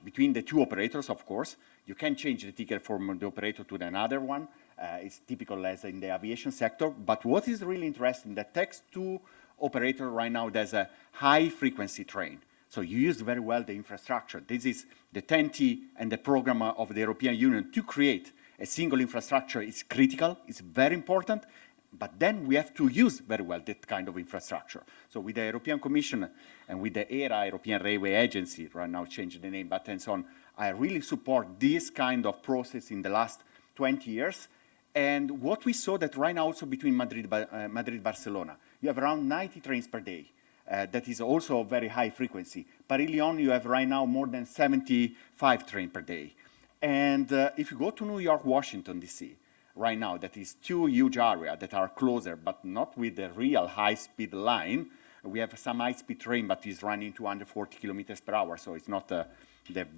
Between the two operators, of course. You can change the ticket from the operator to another one. It's typical as in the aviation sector. But what is really interesting, that thanks to operator right now, there's a high-frequency train. So you use very well the infrastructure. This is the 10T and the program of the European Union to create a single infrastructure. Is critical, it's very important, but then we have to use very well that kind of infrastructure. So with the European Commission and with the ERA, European Railway Agency, right now changed the name, but and so on, I really support this kind of process in the last 20 years. And what we saw that right now also between Madrid-Barcelona, you have around 90 trains per day. That is also a very high frequency. Paris-Lyon, you have right now more than 75 trains per day. And if you go to New York, Washington, D.C., right now, that is two huge areas that are closer, but not with the real high-speed line. We have some high-speed train, but it's running 240 kilometers per hour, so it's not the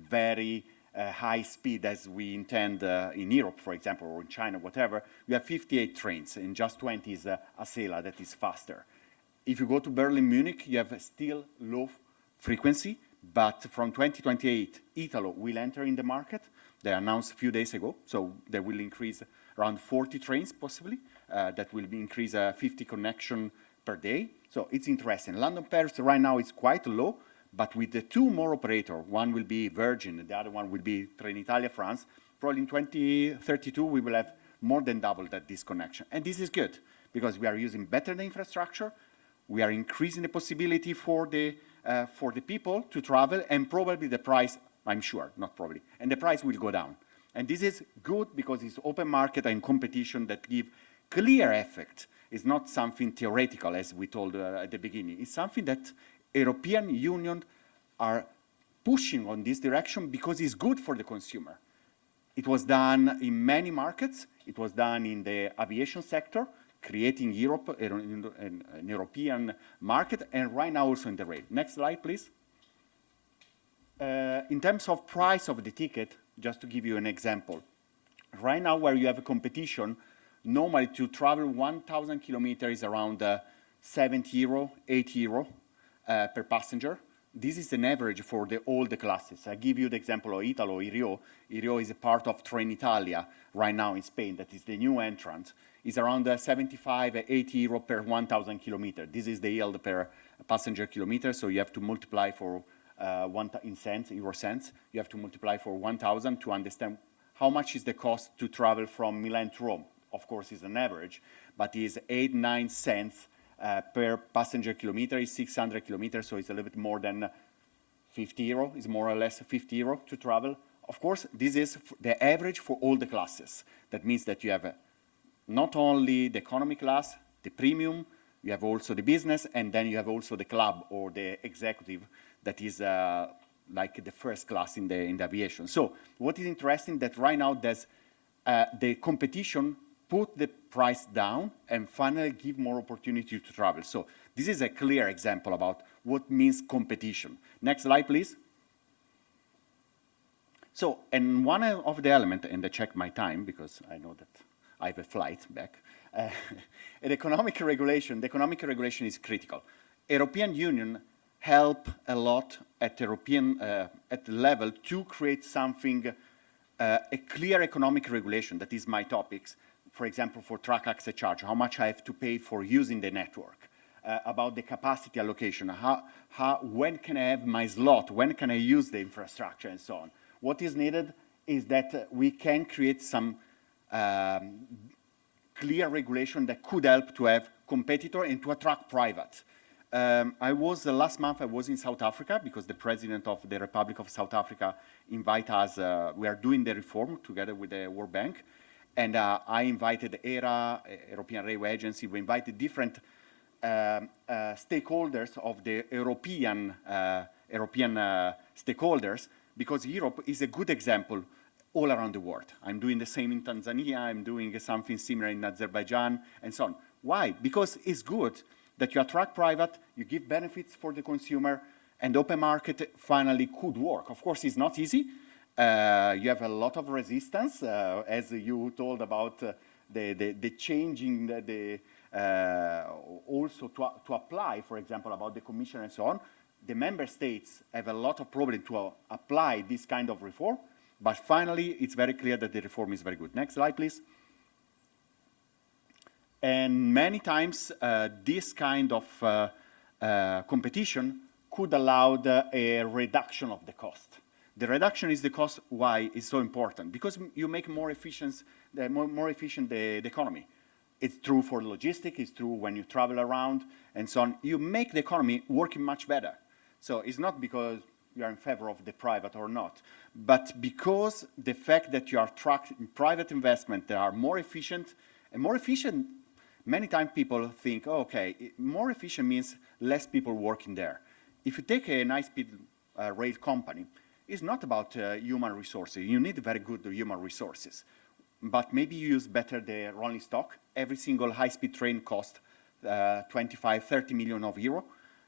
very high speed as we intend in Europe, for example, or in China, whatever. We have 58 trains, and just 20 is Acela that is faster. If you go to Berlin, Munich, you have still low frequency, but from 2028, Italo will enter in the market. They announced a few days ago, so they will increase around 40 trains, possibly. That will increase 50 connection per day. So it's interesting. London-Paris right now is quite low, but with the two more operators, one will be Virgin, and the other one will be Trenitalia France, probably in 2032, we will have more than double that this connection. And this is good, because we are using better the infrastructure, we are increasing the possibility for the people to travel, and probably the price, I'm sure, not probably, and the price will go down. And this is good because it's open market and competition that give clear effect. It's not something theoretical, as we told at the beginning. It's something that European Union are pushing on this direction because it's good for the consumer. It was done in many markets. It was done in the aviation sector, creating Europe, an European market, and right now also in the rail. Next slide, please. In terms of price of the ticket, just to give you an example, right now where you have a competition, normally to travel 1,000 kilometers is around 70 euro, 80 euro per passenger. This is an average for all the classes. I give you the example of Italo, Irio. Irio is a part of Trenitalia right now in Spain, that is the new entrant. It's around 75, 80 euro per 1,000 kilometers. This is the yield per passenger kilometer, so you have to multiply for euro cents. You have to multiply for 1,000 to understand how much is the cost to travel from Milan to Rome. Of course, it's an average, but it's 8-9 cents per passenger kilometer. Is 600 kilometers, so it's a little bit more than 50 euro. It's more or less 50 euro to travel. Of course, this is the average for all the classes. That means that you have not only the economy class, the premium, you have also the business, and then you have also the club or the executive that is like the first class in the aviation. So what is interesting that right now there's the competition put the price down and finally give more opportunity to travel. So this is a clear example about what means competition. Next slide, please. So, and one of the elements, and I check my time because I know that I have a flight back, the economic regulation is critical. European Union help a lot at European at the level to create something, a clear economic regulation. That is my topics. For example, for truck access charge, how much I have to pay for using the network, about the capacity allocation, when can I have my slot, when can I use the infrastructure, and so on. What is needed is that we can create some clear regulation that could help to have competitor and to attract private. Last month I was in South Africa because the president of the Republic of South Africa invited us, we are doing the reform together with the World Bank, and I invited ERA, European Railway Agency, we invited different stakeholders of the European stakeholders, because Europe is a good example all around the world. I'm doing the same in Tanzania, I'm doing something similar in Azerbaijan, and so on. Why? Because it's good that you attract private, you give benefits for the consumer, and open market finally could work. Of course, it's not easy. You have a lot of resistance, as you told about the changing, also to apply, for example, about the Commission and so on. The member states have a lot of problem to apply this kind of reform, but finally, it's very clear that the reform is very good. Next slide, please. And many times, this kind of competition could allow a reduction of the cost. The reduction is the cost. Why is so important? Because you make more efficient the economy. It's true for logistics, it's true when you travel around and so on. You make the economy working much better. So it's not because you are in favor of the private or not, but because the fact that you are attracting private investment that are more efficient, and more efficient, many times people think, oh, okay, more efficient means less people working there. If you take a high-speed rail company, it's not about human resources. You need very good human resources. But maybe you use better the rolling stock. Every single high-speed train costs 25, 30 million of euro.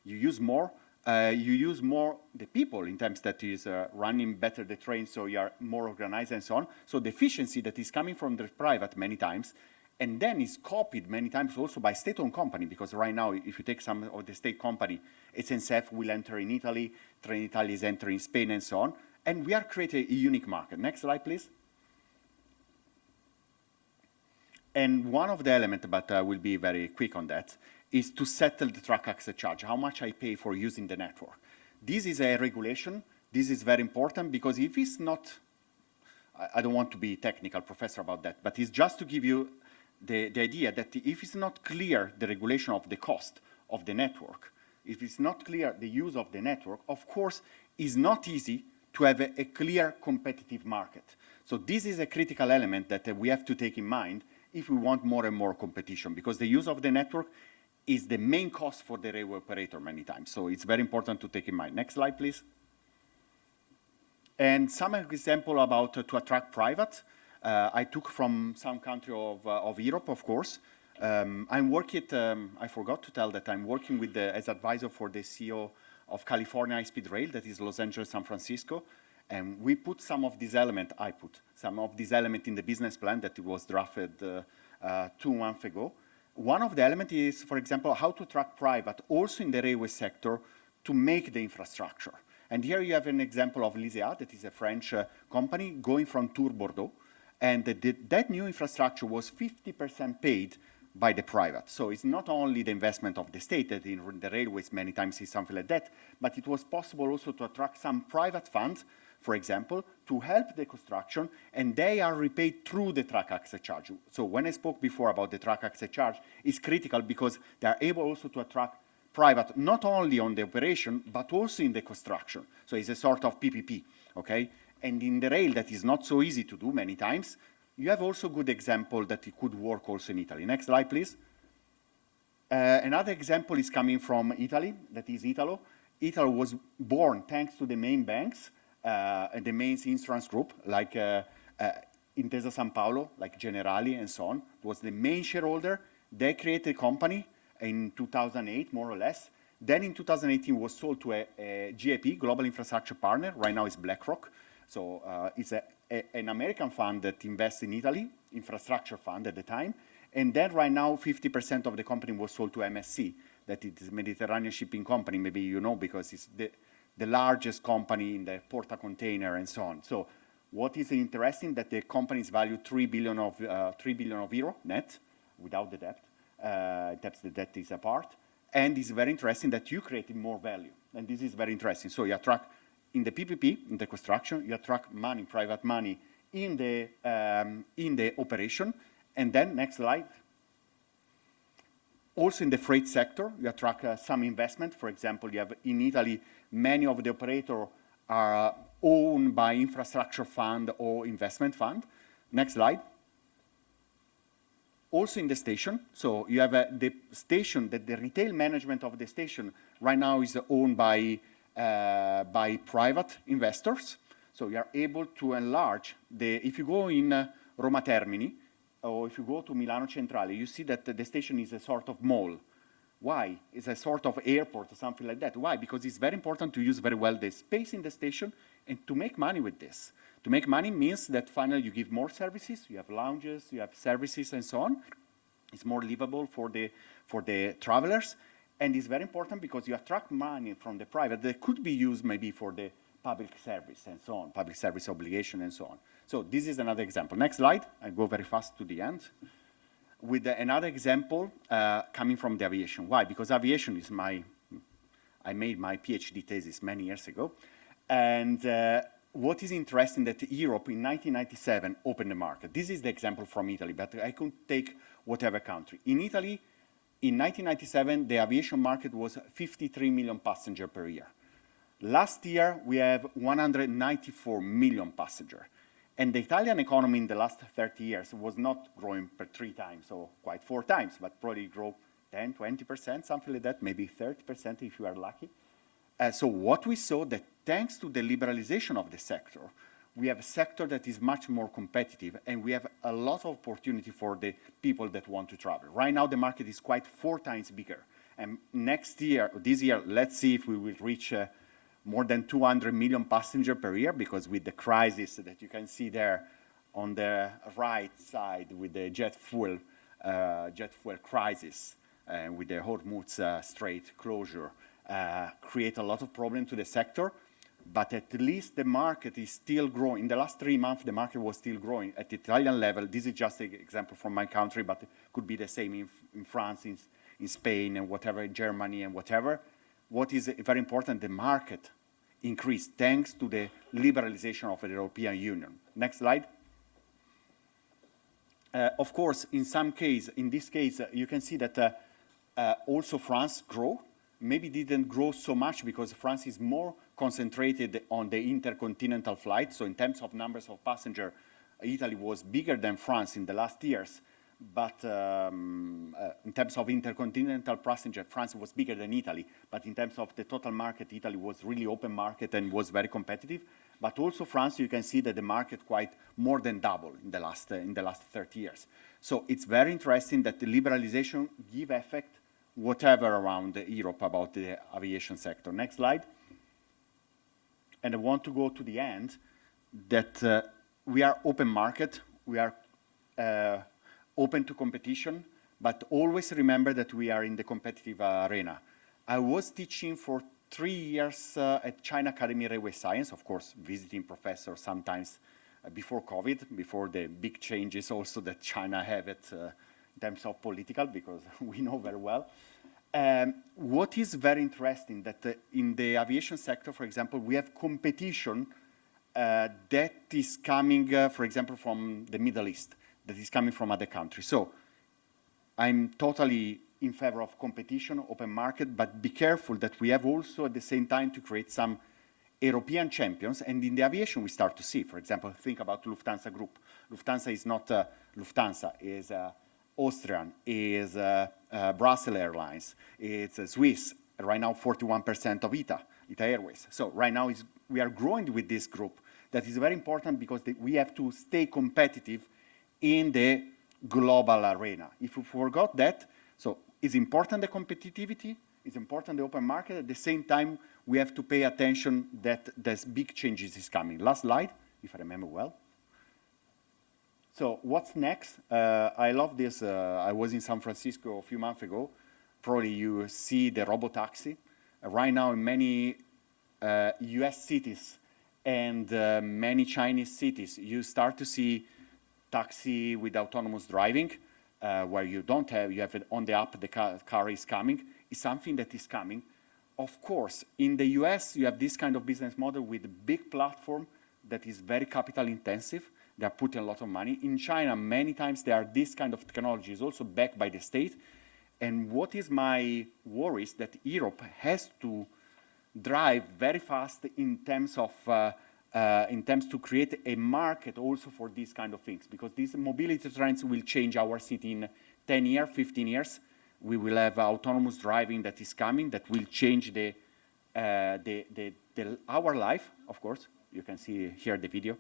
You use more the people in terms that is running better the train, so you are more organized and so on. So the efficiency that is coming from the private many times, and then is copied many times also by state-owned company, because right now, if you take some of the state company, SNCF will enter in Italy, Trenitalia is entering Spain and so on, and we are creating a unique market. Next slide, please. And one of the elements, but I will be very quick on that, is to settle the track access charge, how much I pay for using the network. This is a regulation. This is very important, because if it's not, I don't want to be technical professor about that, but it's just to give you the idea that if it's not clear the regulation of the cost of the network, if it's not clear the use of the network, of course, it's not easy to have a clear competitive market. So this is a critical element that we have to take in mind if we want more and more competition, because the use of the network is the main cost for the railway operator many times. So it's very important to take in mind. Next slide, please. And some example about to attract private. I took from some country of Europe, of course. I'm working I forgot to tell that I'm working with as advisor for the CEO of California High-Speed Rail, that is Los Angeles, San Francisco. And we put some of these elements, I put some of these elements in the business plan that it was drafted 2 months ago. One of the elements is, for example, how to attract private, also in the railway sector, to make the infrastructure. And here you have an example of Lyséa, that is a French company, going from Tours Bordeaux. And that new infrastructure was 50% paid by the private. So it's not only the investment of the state, that in the railways many times is something like that, but it was possible also to attract some private funds, for example, to help the construction, and they are repaid through the track access charge. So when I spoke before about the track access charge, it's critical because they are able also to attract private, not only on the operation, but also in the construction. So it's a sort of PPP, okay? And in the rail, that is not so easy to do many times. You have also good example that it could work also in Italy. Next slide, please. Another example is coming from Italy, that is Italo. Italo was born thanks to the main banks and the main insurance group, like Intesa San Paolo, like Generali and so on, was the main shareholder. They created a company in 2008, more or less. Then in 2018 was sold to a GIP, Global Infrastructure Partner. Right now it's BlackRock. So it's an American fund that invests in Italy, infrastructure fund at the time. And then right now 50% of the company was sold to MSC, that is Mediterranean shipping company, maybe you know, because it's the largest company in the porta container and so on. So what is interesting that the company is valued 3 billion of euro net, without the debt. That's the debt is apart. And it's very interesting that you created more value. And this is very interesting. So you attract, in the PPP, in the construction, you attract money, private money, in the operation. And then, next slide. Also in the freight sector, you attract some investment. For example, you have in Italy, many of the operators are owned by infrastructure fund or investment fund. Next slide. Also in the station, so you have the station, that the retail management of the station right now is owned by private investors. So you are able to enlarge if you go in Roma Termini, or if you go to Milano Centrale, you see that the station is a sort of mall. Why? It's a sort of airport or something like that. Why? Because it's very important to use very well the space in the station and to make money with this. To make money means that finally you give more services, you have lounges, you have services and so on. It's more livable for the travelers. And it's very important because you attract money from the private that could be used maybe for the public service and so on, public service obligation and so on. So this is another example. Next slide. I go very fast to the end. With another example coming from the aviation. Why? Because aviation is I made my PhD thesis many years ago. And what is interesting that Europe in 1997 opened the market. This is the example from Italy, but I could take whatever country. In Italy, in 1997, the aviation market was 53 million passengers per year. Last year, we have 194 million passengers. And the Italian economy in the last 30 years was not growing per 3 times, or quite 4 times, but probably grow 10, 20%, something like that, maybe 30% if you are lucky. So what we saw that thanks to the liberalization of the sector, we have a sector that is much more competitive, and we have a lot of opportunity for the people that want to travel. Right now, the market is quite 4 times bigger. And next year, this year, let's see if we will reach more than 200 million passengers per year, because with the crisis that you can see there on the right side with the jet fuel crisis, and with the Hormuz Strait closure, create a lot of problem to the sector. But at least the market is still growing. In the last 3 months, the market was still growing at the Italian level. This is just an example from my country, but it could be the same in France, in Spain, and whatever, in Germany, and whatever. What is very important, the market increased thanks to the liberalization of the European Union. Next slide. Of course, in this case, you can see that also France grew. Maybe didn't grow so much because France is more concentrated on the intercontinental flight. So in terms of numbers of passengers, Italy was bigger than France in the last years. But in terms of intercontinental passenger, France was bigger than Italy. But in terms of the total market, Italy was really open market and was very competitive. But also France, you can see that the market quite more than doubled in the last 30 years. So it's very interesting that the liberalization give effect whatever around Europe about the aviation sector. Next slide. And I want to go to the end, that we are open market, we are open to competition, but always remember that we are in the competitive arena. I was teaching for 3 years at China Academy Railway Science, of course, visiting professor sometimes before COVID, before the big changes also that China have it in terms of political, because we know very well. What is very interesting that in the aviation sector, for example, we have competition that is coming, for example, from the Middle East, that is coming from other countries. So I'm totally in favor of competition, open market, but be careful that we have also at the same time to create some European champions. And in the aviation, we start to see, for example, think about Lufthansa Group. Lufthansa is not Lufthansa, is Austrian, is Brussels Airlines, it's Swiss, right now 41% of ITA Airways. So right now we are growing with this group. That is very important because we have to stay competitive in the global arena. If we forgot that, so it's important the competitivity, it's important the open market. At the same time, we have to pay attention that there's big changes is coming. Last slide, if I remember well. So what's next? I love this. I was in San Francisco a few months ago. Probably you see the robotaxi. Right now in many US cities and many Chinese cities, you start to see taxi with autonomous driving, where you have it on the app, the car is coming. It's something that is coming. Of course, in the US, you have this kind of business model with a big platform that is very capital intensive. They are putting a lot of money. In China, many times there are this kind of technologies also backed by the state. And what is my worry is that Europe has to drive very fast in terms of to create a market also for these kind of things, because these mobility trends will change our city in 10 years, 15 years. We will have autonomous driving that is coming that will change our life, of course. You can see here the video.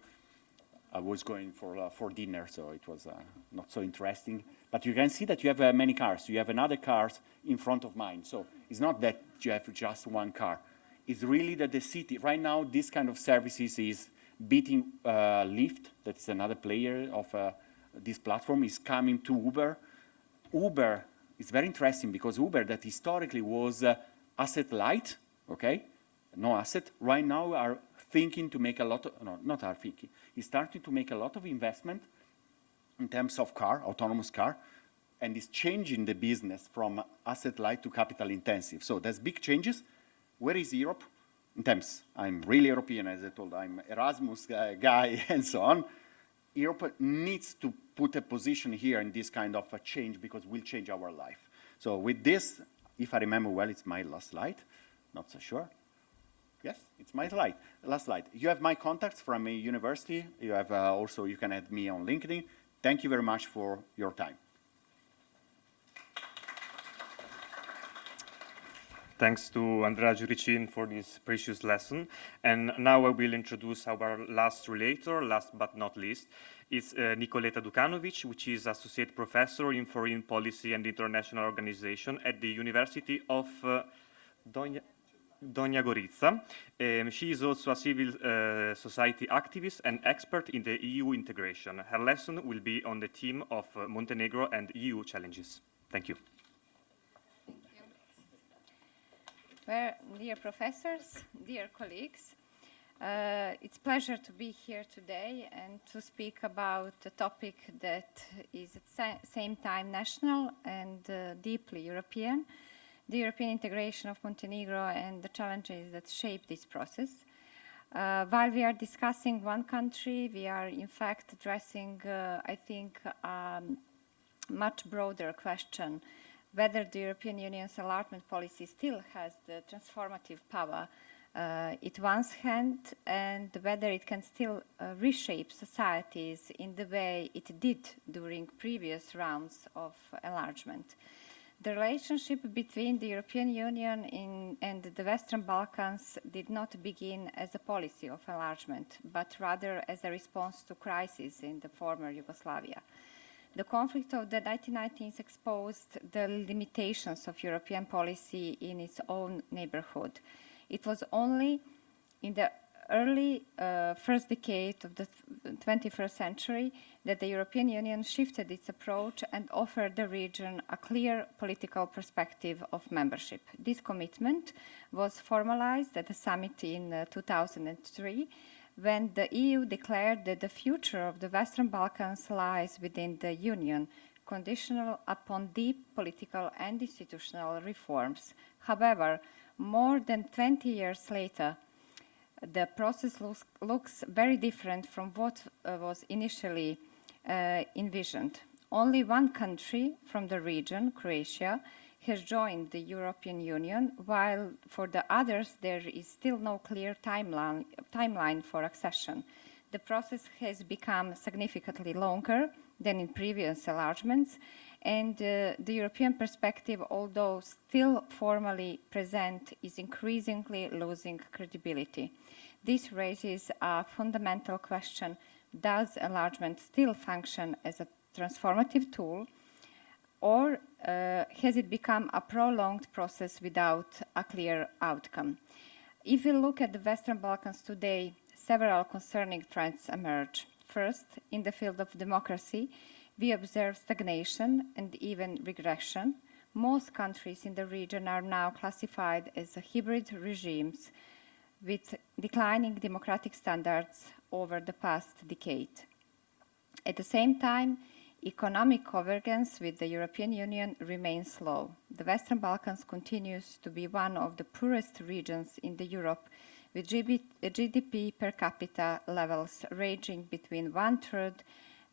I was going for dinner, so it was not so interesting. But you can see that you have many cars. You have another cars in front of mine. So it's not that you have just one car. It's really that the city, right now, this kind of services is beating Lyft, that's another player of this platform, is coming to Uber. Uber is very interesting because Uber, that historically was asset light, okay, no asset, right now are thinking to make a lot of, no, not are thinking, is starting to make a lot of investment in terms of car, autonomous car, and is changing the business from asset light to capital intensive. So there's big changes. Where is Europe? In terms, I'm really European, as I told, I'm Erasmus guy and so on. Europe needs to put a position here in this kind of a change because it will change our life. So with this, if I remember well, it's my last slide. Not so sure. Yes, it's my slide. Last slide. You have my contacts from a university. You have also, you can add me on LinkedIn. Thank you very much for your time. Thanks to Andrea Giuricin for this precious lesson. And now I will introduce our last relator, last but not least. It's Nikoleta Dukanovic, which is Associate Professor in Foreign Policy and International Organization at the University of Donja Gorica. She is also a civil society activist and expert in the EU integration. Her lesson will be on the theme of Montenegro and EU challenges. Thank you. Well, dear professors, dear colleagues, it's a pleasure to be here today and to speak about a topic that is at the same time national and deeply European, the European integration of Montenegro and the challenges that shape this process. While we are discussing one country, we are in fact addressing, I think, a much broader question, whether the European Union's enlargement policy still has the transformative power at one's hand, and whether it can still reshape societies in the way it did during previous rounds of enlargement. The relationship between the European Union and the Western Balkans did not begin as a policy of enlargement, but rather as a response to crisis in the former Yugoslavia. The conflict of the 1990s exposed the limitations of European policy in its own neighborhood. It was only in the early first decade of the 21st century that the European Union shifted its approach and offered the region a clear political perspective of membership. This commitment was formalized at the summit in 2003, when the EU declared that the future of the Western Balkans lies within the Union, conditional upon deep political and institutional reforms. However, more than 20 years later, the process looks very different from what was initially envisioned. Only one country from the region, Croatia, has joined the European Union, while for the others there is still no clear timeline for accession. The process has become significantly longer than in previous enlargements, and the European perspective, although still formally present, is increasingly losing credibility. This raises a fundamental question: does enlargement still function as a transformative tool, or has it become a prolonged process without a clear outcome? If we look at the Western Balkans today, several concerning trends emerge. First, in the field of democracy, we observe stagnation and even regression. Most countries in the region are now classified as hybrid regimes with declining democratic standards over the past decade. At the same time, economic convergence with the European Union remains low. The Western Balkans continues to be one of the poorest regions in Europe, with GDP per capita levels ranging between 1/3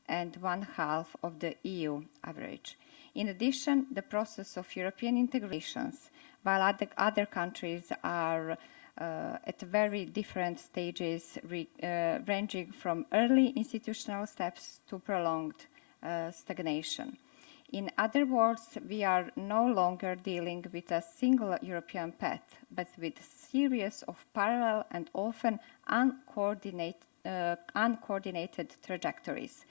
and 1/2 of the EU average. In addition, the process of European integrations, while other countries are at very different stages, ranging from early institutional steps to prolonged stagnation. In other words, we are no longer dealing with a single European path, but with series of parallel and often uncoordinated trajectories.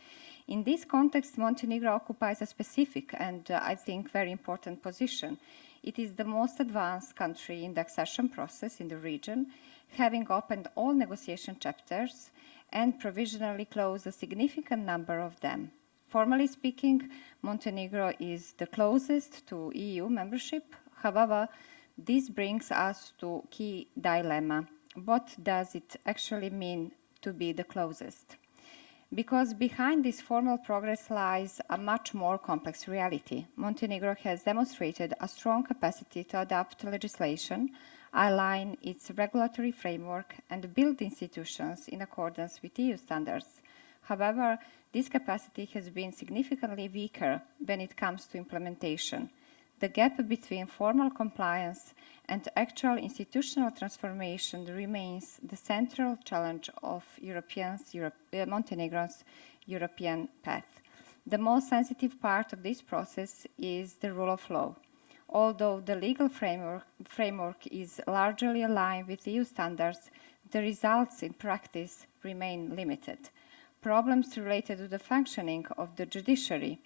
In this context, Montenegro occupies a specific and I think very important position. It is the most advanced country in the accession process in the region, having opened all negotiation chapters and provisionally closed a significant number of them. Formally speaking, Montenegro is the closest to EU membership. However, this brings us to key dilemma. What does it actually mean to be the closest? Because behind this formal progress lies a much more complex reality. Montenegro has demonstrated a strong capacity to adapt legislation, align its regulatory framework, and build institutions in accordance with EU standards. However, this capacity has been significantly weaker when it comes to implementation. The gap between formal compliance and actual institutional transformation remains the central challenge of Montenegro's European path. The most sensitive part of this process is the rule of law. Although the legal framework is largely aligned with EU standards, the results in practice remain limited. Problems related to the functioning of the judiciary,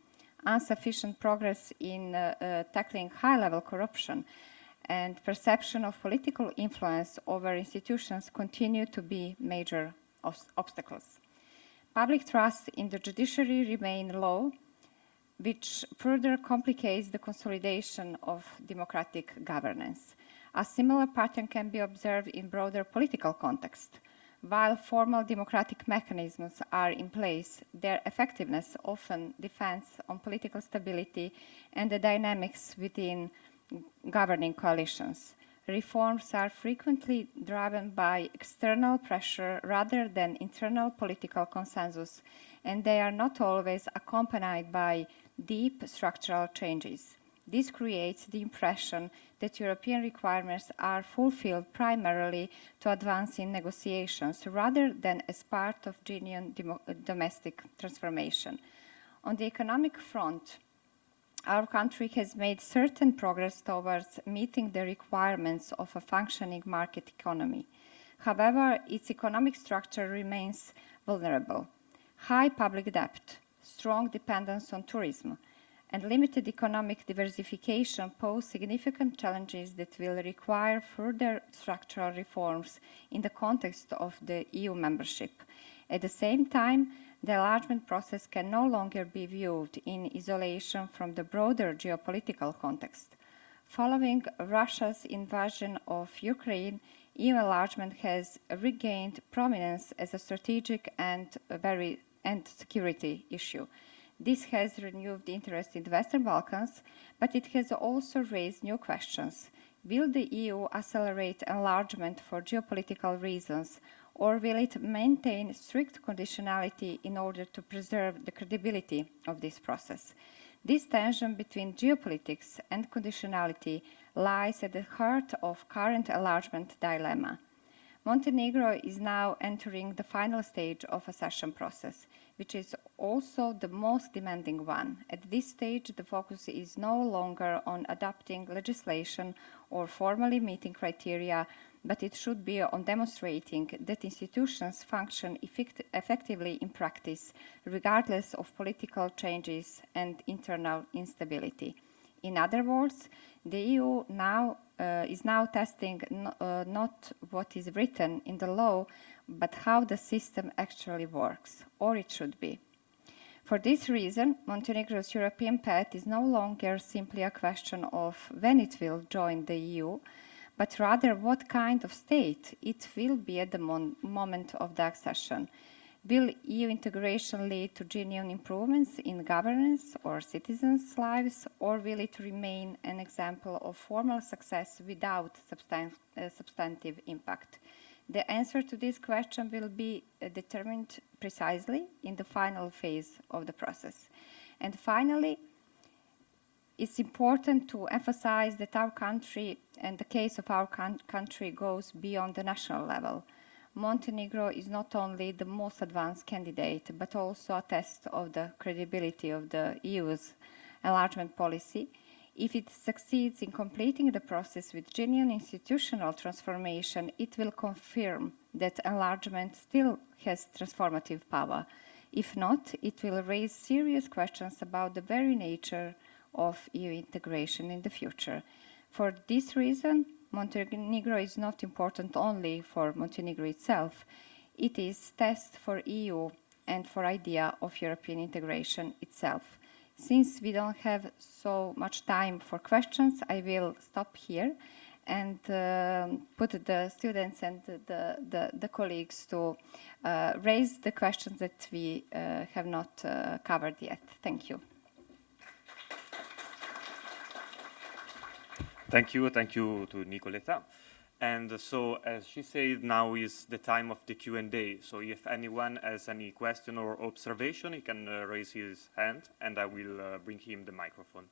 insufficient progress in tackling high-level corruption, and perception of political influence over institutions continue to be major obstacles. Public trust in the judiciary remains low, which further complicates the consolidation of democratic governance. A similar pattern can be observed in broader political context. While formal democratic mechanisms are in place, their effectiveness often depends on political stability and the dynamics within governing coalitions. Reforms are frequently driven by external pressure rather than internal political consensus, and they are not always accompanied by deep structural changes. This creates the impression that European requirements are fulfilled primarily to advance in negotiations rather than as part of genuine domestic transformation. On the economic front, our country has made certain progress towards meeting the requirements of a functioning market economy. However, its economic structure remains vulnerable. High public debt, strong dependence on tourism, and limited economic diversification pose significant challenges that will require further structural reforms in the context of the EU membership. At the same time, the enlargement process can no longer be viewed in isolation from the broader geopolitical context. Following Russia's invasion of Ukraine, EU enlargement has regained prominence as a strategic and security issue. This has renewed interest in the Western Balkans, but it has also raised new questions. Will the EU accelerate enlargement for geopolitical reasons, or will it maintain strict conditionality in order to preserve the credibility of this process? This tension between geopolitics and conditionality lies at the heart of current enlargement dilemma. Montenegro is now entering the final stage of accession process, which is also the most demanding one. At this stage, the focus is no longer on adopting legislation or formally meeting criteria, but it should be on demonstrating that institutions function effectively in practice, regardless of political changes and internal instability. In other words, the EU is now testing not what is written in the law, but how the system actually works, or it should be. For this reason, Montenegro's European path is no longer simply a question of when it will join the EU, but rather what kind of state it will be at the moment of the accession. Will EU integration lead to genuine improvements in governance or citizens' lives, or will it remain an example of formal success without substantive impact? The answer to this question will be determined precisely in the final phase of the process. And finally, it's important to emphasize that our country and the case of our country goes beyond the national level. Montenegro is not only the most advanced candidate, but also a test of the credibility of the EU's enlargement policy. If it succeeds in completing the process with genuine institutional transformation, it will confirm that enlargement still has transformative power. If not, it will raise serious questions about the very nature of EU integration in the future. For this reason, Montenegro is not important only for Montenegro itself. It is test for EU and for idea of European integration itself. Since we don't have so much time for questions, I will stop here and put the students and the colleagues to raise the questions that we have not covered yet. Thank you. Thank you to Nikoleta. And so, as she said, now is the time of the Q&A. So if anyone has any question or observation, he can raise his hand, and I will bring him the microphone.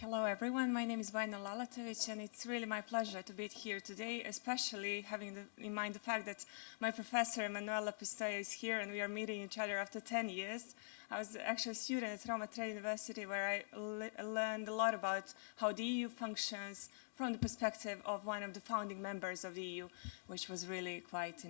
Hello everyone, my name is Emanuela, and it's really my pleasure to be here today, especially having in mind the fact that my professor Emanuela Pistoia is here and we are meeting each other after 10 years. I was actually a student at Roma Trade University where I learned a lot about how the EU functions from the perspective of one of the founding members of the EU, which was really quite,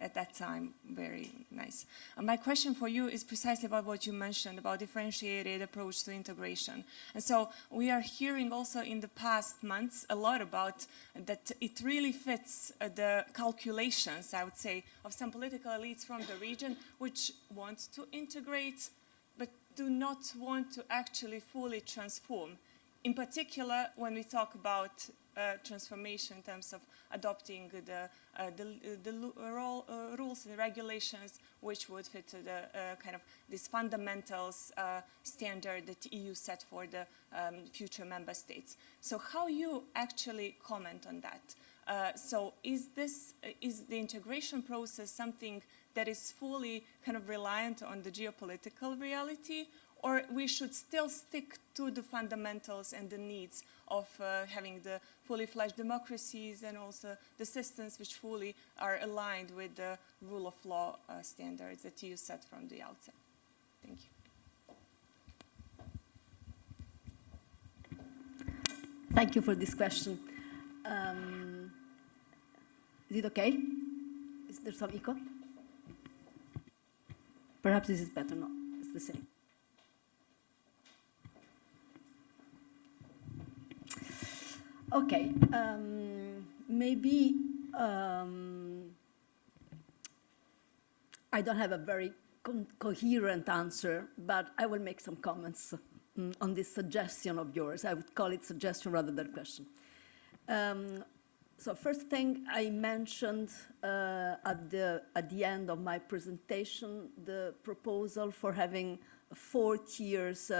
at that time, very nice. My question for you is precisely about what you mentioned about differentiated approach to integration. And so we are hearing also in the past months a lot about that it really fits the calculations, I would say, of some political elites from the region which want to integrate but do not want to actually fully transform. In particular, when we talk about transformation in terms of adopting the rules and regulations which would fit to the kind of these fundamentals standard that the EU set for the future member states. So how you actually comment on that? So is the integration process something that is fully kind of reliant on the geopolitical reality, or we should still stick to the fundamentals and the needs of having the fully fledged democracies and also the systems which fully are aligned with the rule of law standards that you set from the outset? Thank you. Thank you for this question. Is it okay? Is there some echo? Perhaps this is better. No, it's the same. Okay, maybe I don't have a very coherent answer, but I will make some comments on this suggestion of yours. I would call it suggestion rather than question. So first thing I mentioned at the end of my presentation, the proposal for having 4 tiers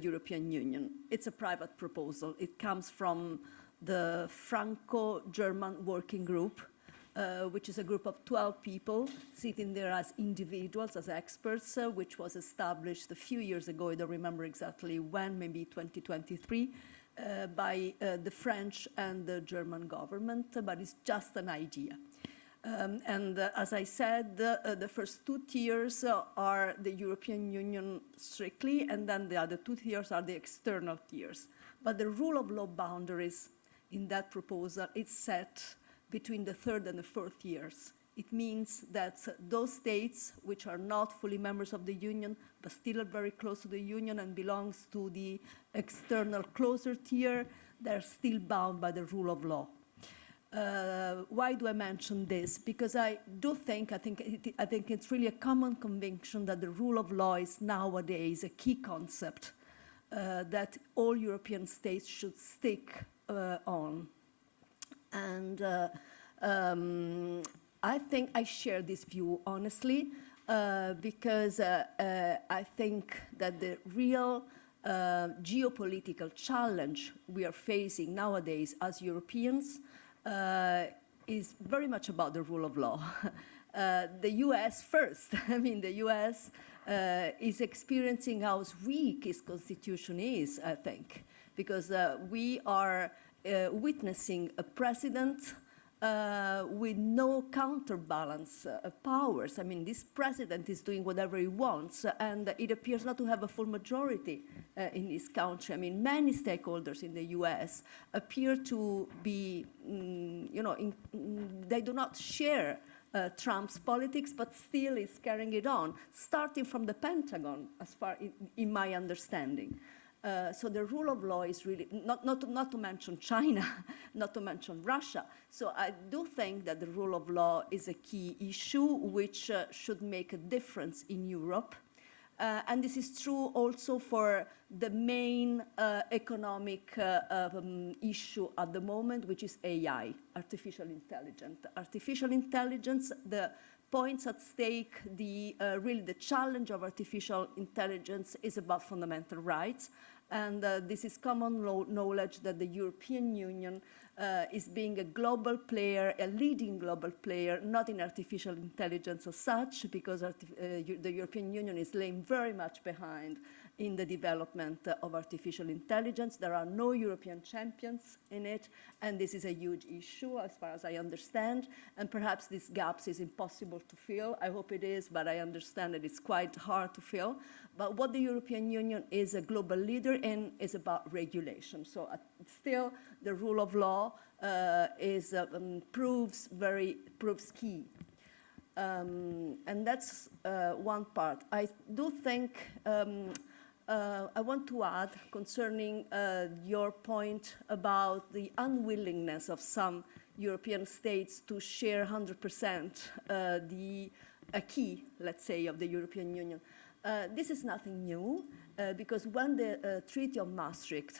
European Union. It's a private proposal. It comes from the Franco-German Working Group, which is a group of 12 people sitting there as individuals, as experts, which was established a few years ago, I don't remember exactly when, maybe 2023, by the French and the German government, but it's just an idea. And as I said, the first 2 tiers are the European Union strictly, and then the other 2 tiers are the external tiers. But the rule of law boundaries in that proposal is set between the 3rd and the 4th tiers. It means that those states which are not fully members of the Union, but still are very close to the Union and belongs to the external closer tier, they're still bound by the rule of law. Why do I mention this? Because I think it's really a common conviction that the rule of law is nowadays a key concept that all European states should stick on. And I think I share this view, honestly, because I think that the real geopolitical challenge we are facing nowadays as Europeans is very much about the rule of law. The US first, I mean, the US is experiencing how weak its constitution is, I think, because we are witnessing a president with no counterbalance powers. I mean, this president is doing whatever he wants, and it appears not to have a full majority in this country. I mean, many stakeholders in the US appear to be, they do not share Trump's politics, but still is carrying it on, starting from the Pentagon, as far in my understanding. So the rule of law is really, not to mention China, not to mention Russia. So I do think that the rule of law is a key issue which should make a difference in Europe. And this is true also for the main economic issue at the moment, which is AI, artificial intelligence. Artificial intelligence, the points at stake, really the challenge of artificial intelligence is about fundamental rights. And this is common knowledge that the European Union is being a global player, a leading global player, not in artificial intelligence as such, because the European Union is laying very much behind in the development of artificial intelligence. There are no European champions in it, and this is a huge issue as far as I understand, and perhaps these gaps is impossible to fill. I hope it is, but I understand that it's quite hard to fill. But what the European Union is a global leader in is about regulation. So still, the rule of law proves key. And that's one part. I do think I want to add concerning your point about the unwillingness of some European states to share 100% the acquis, let's say, of the European Union. This is nothing new, because when the Treaty of Maastricht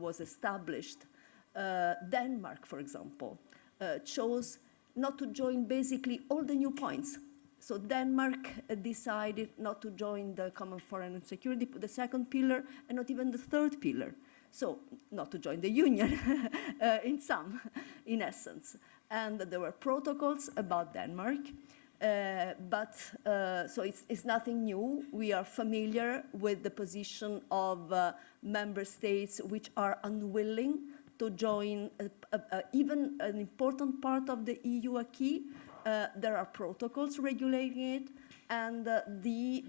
was established, Denmark, for example, chose not to join basically all the new points. So Denmark decided not to join the common foreign and security, the second pillar, and not even the third pillar. So not to join the union, in essence. And there were protocols about Denmark. So it's nothing new. We are familiar with the position of member states which are unwilling to join even an important part of the EU acquis. There are protocols regulating it, and the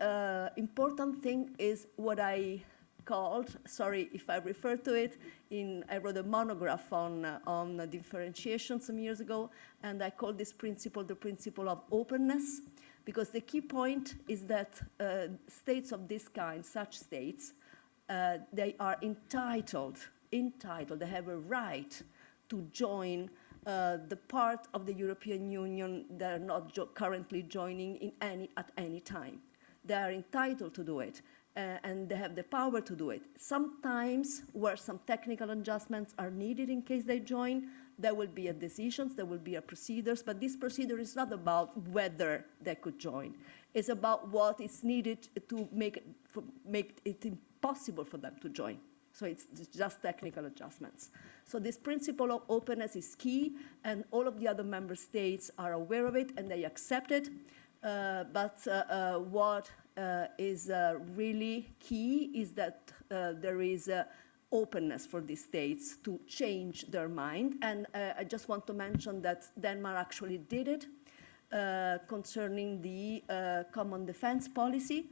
important thing is what I called, sorry if I refer to it, I wrote a monograph on differentiation some years ago, and I called this principle the principle of openness, because the key point is that states of this kind, such states, they are entitled, they have a right to join the part of the European Union that are not currently joining at any time. They are entitled to do it, and they have the power to do it. Sometimes, where some technical adjustments are needed in case they join, there will be a decisions, there will be a procedures, but this procedure is not about whether they could join. It's about what is needed to make it impossible for them to join. So it's just technical adjustments. So this principle of openness is key, and all of the other member states are aware of it, and they accept it. But what is really key is that there is openness for these states to change their mind. And I just want to mention that Denmark actually did it concerning the common defense policy.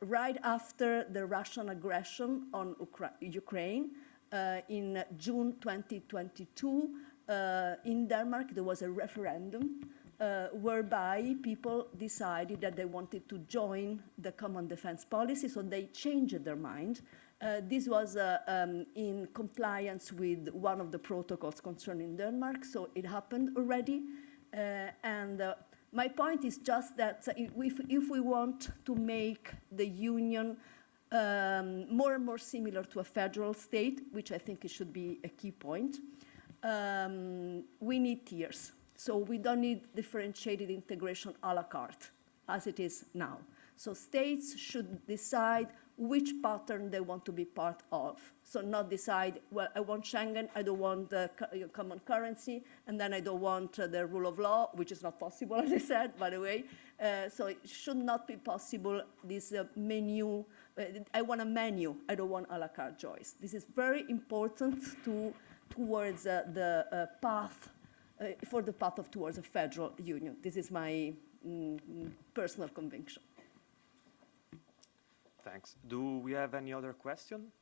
Right after the Russian aggression on Ukraine in June 2022, in Denmark there was a referendum whereby people decided that they wanted to join the common defense policy, so they changed their mind. This was in compliance with one of the protocols concerning Denmark, so it happened already. My point is just that if we want to make the Union more and more similar to a federal state, which I think it should be a key point, we need tiers. So we don't need differentiated integration a la carte, as it is now. So states should decide which pattern they want to be part of. So not decide, well, I want Schengen, I don't want the common currency, and then I don't want the rule of law, which is not possible, as I said, by the way. So it should not be possible, this menu. I want a menu, I don't want a la carte choice. This is very important towards the path for the path towards a federal union. This is my personal conviction. Thanks. Do we have any other question?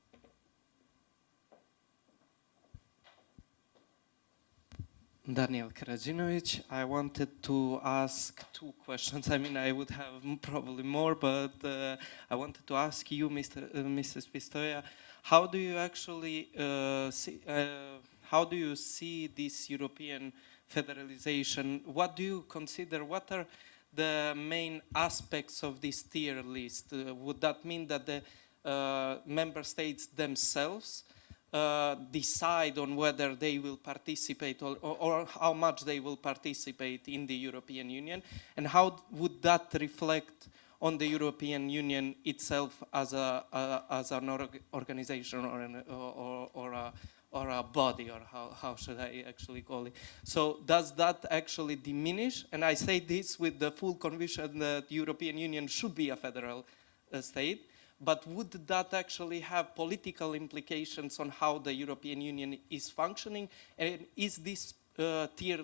Daniel Karadzinovic. I wanted to ask two questions. I mean, I would have probably more, but I wanted to ask you, Mrs. Pistoia, how do you actually how do you see this European federalization? What do you consider, what are the main aspects of this tier list? Would that mean that the member states themselves decide on whether they will participate or how much they will participate in the European Union? And how would that reflect on the European Union itself as an organization or a body, or how should I actually call it? So does that actually diminish? And I say this with the full conviction that the European Union should be a federal state, but would that actually have political implications on how the European Union is functioning? And is this tier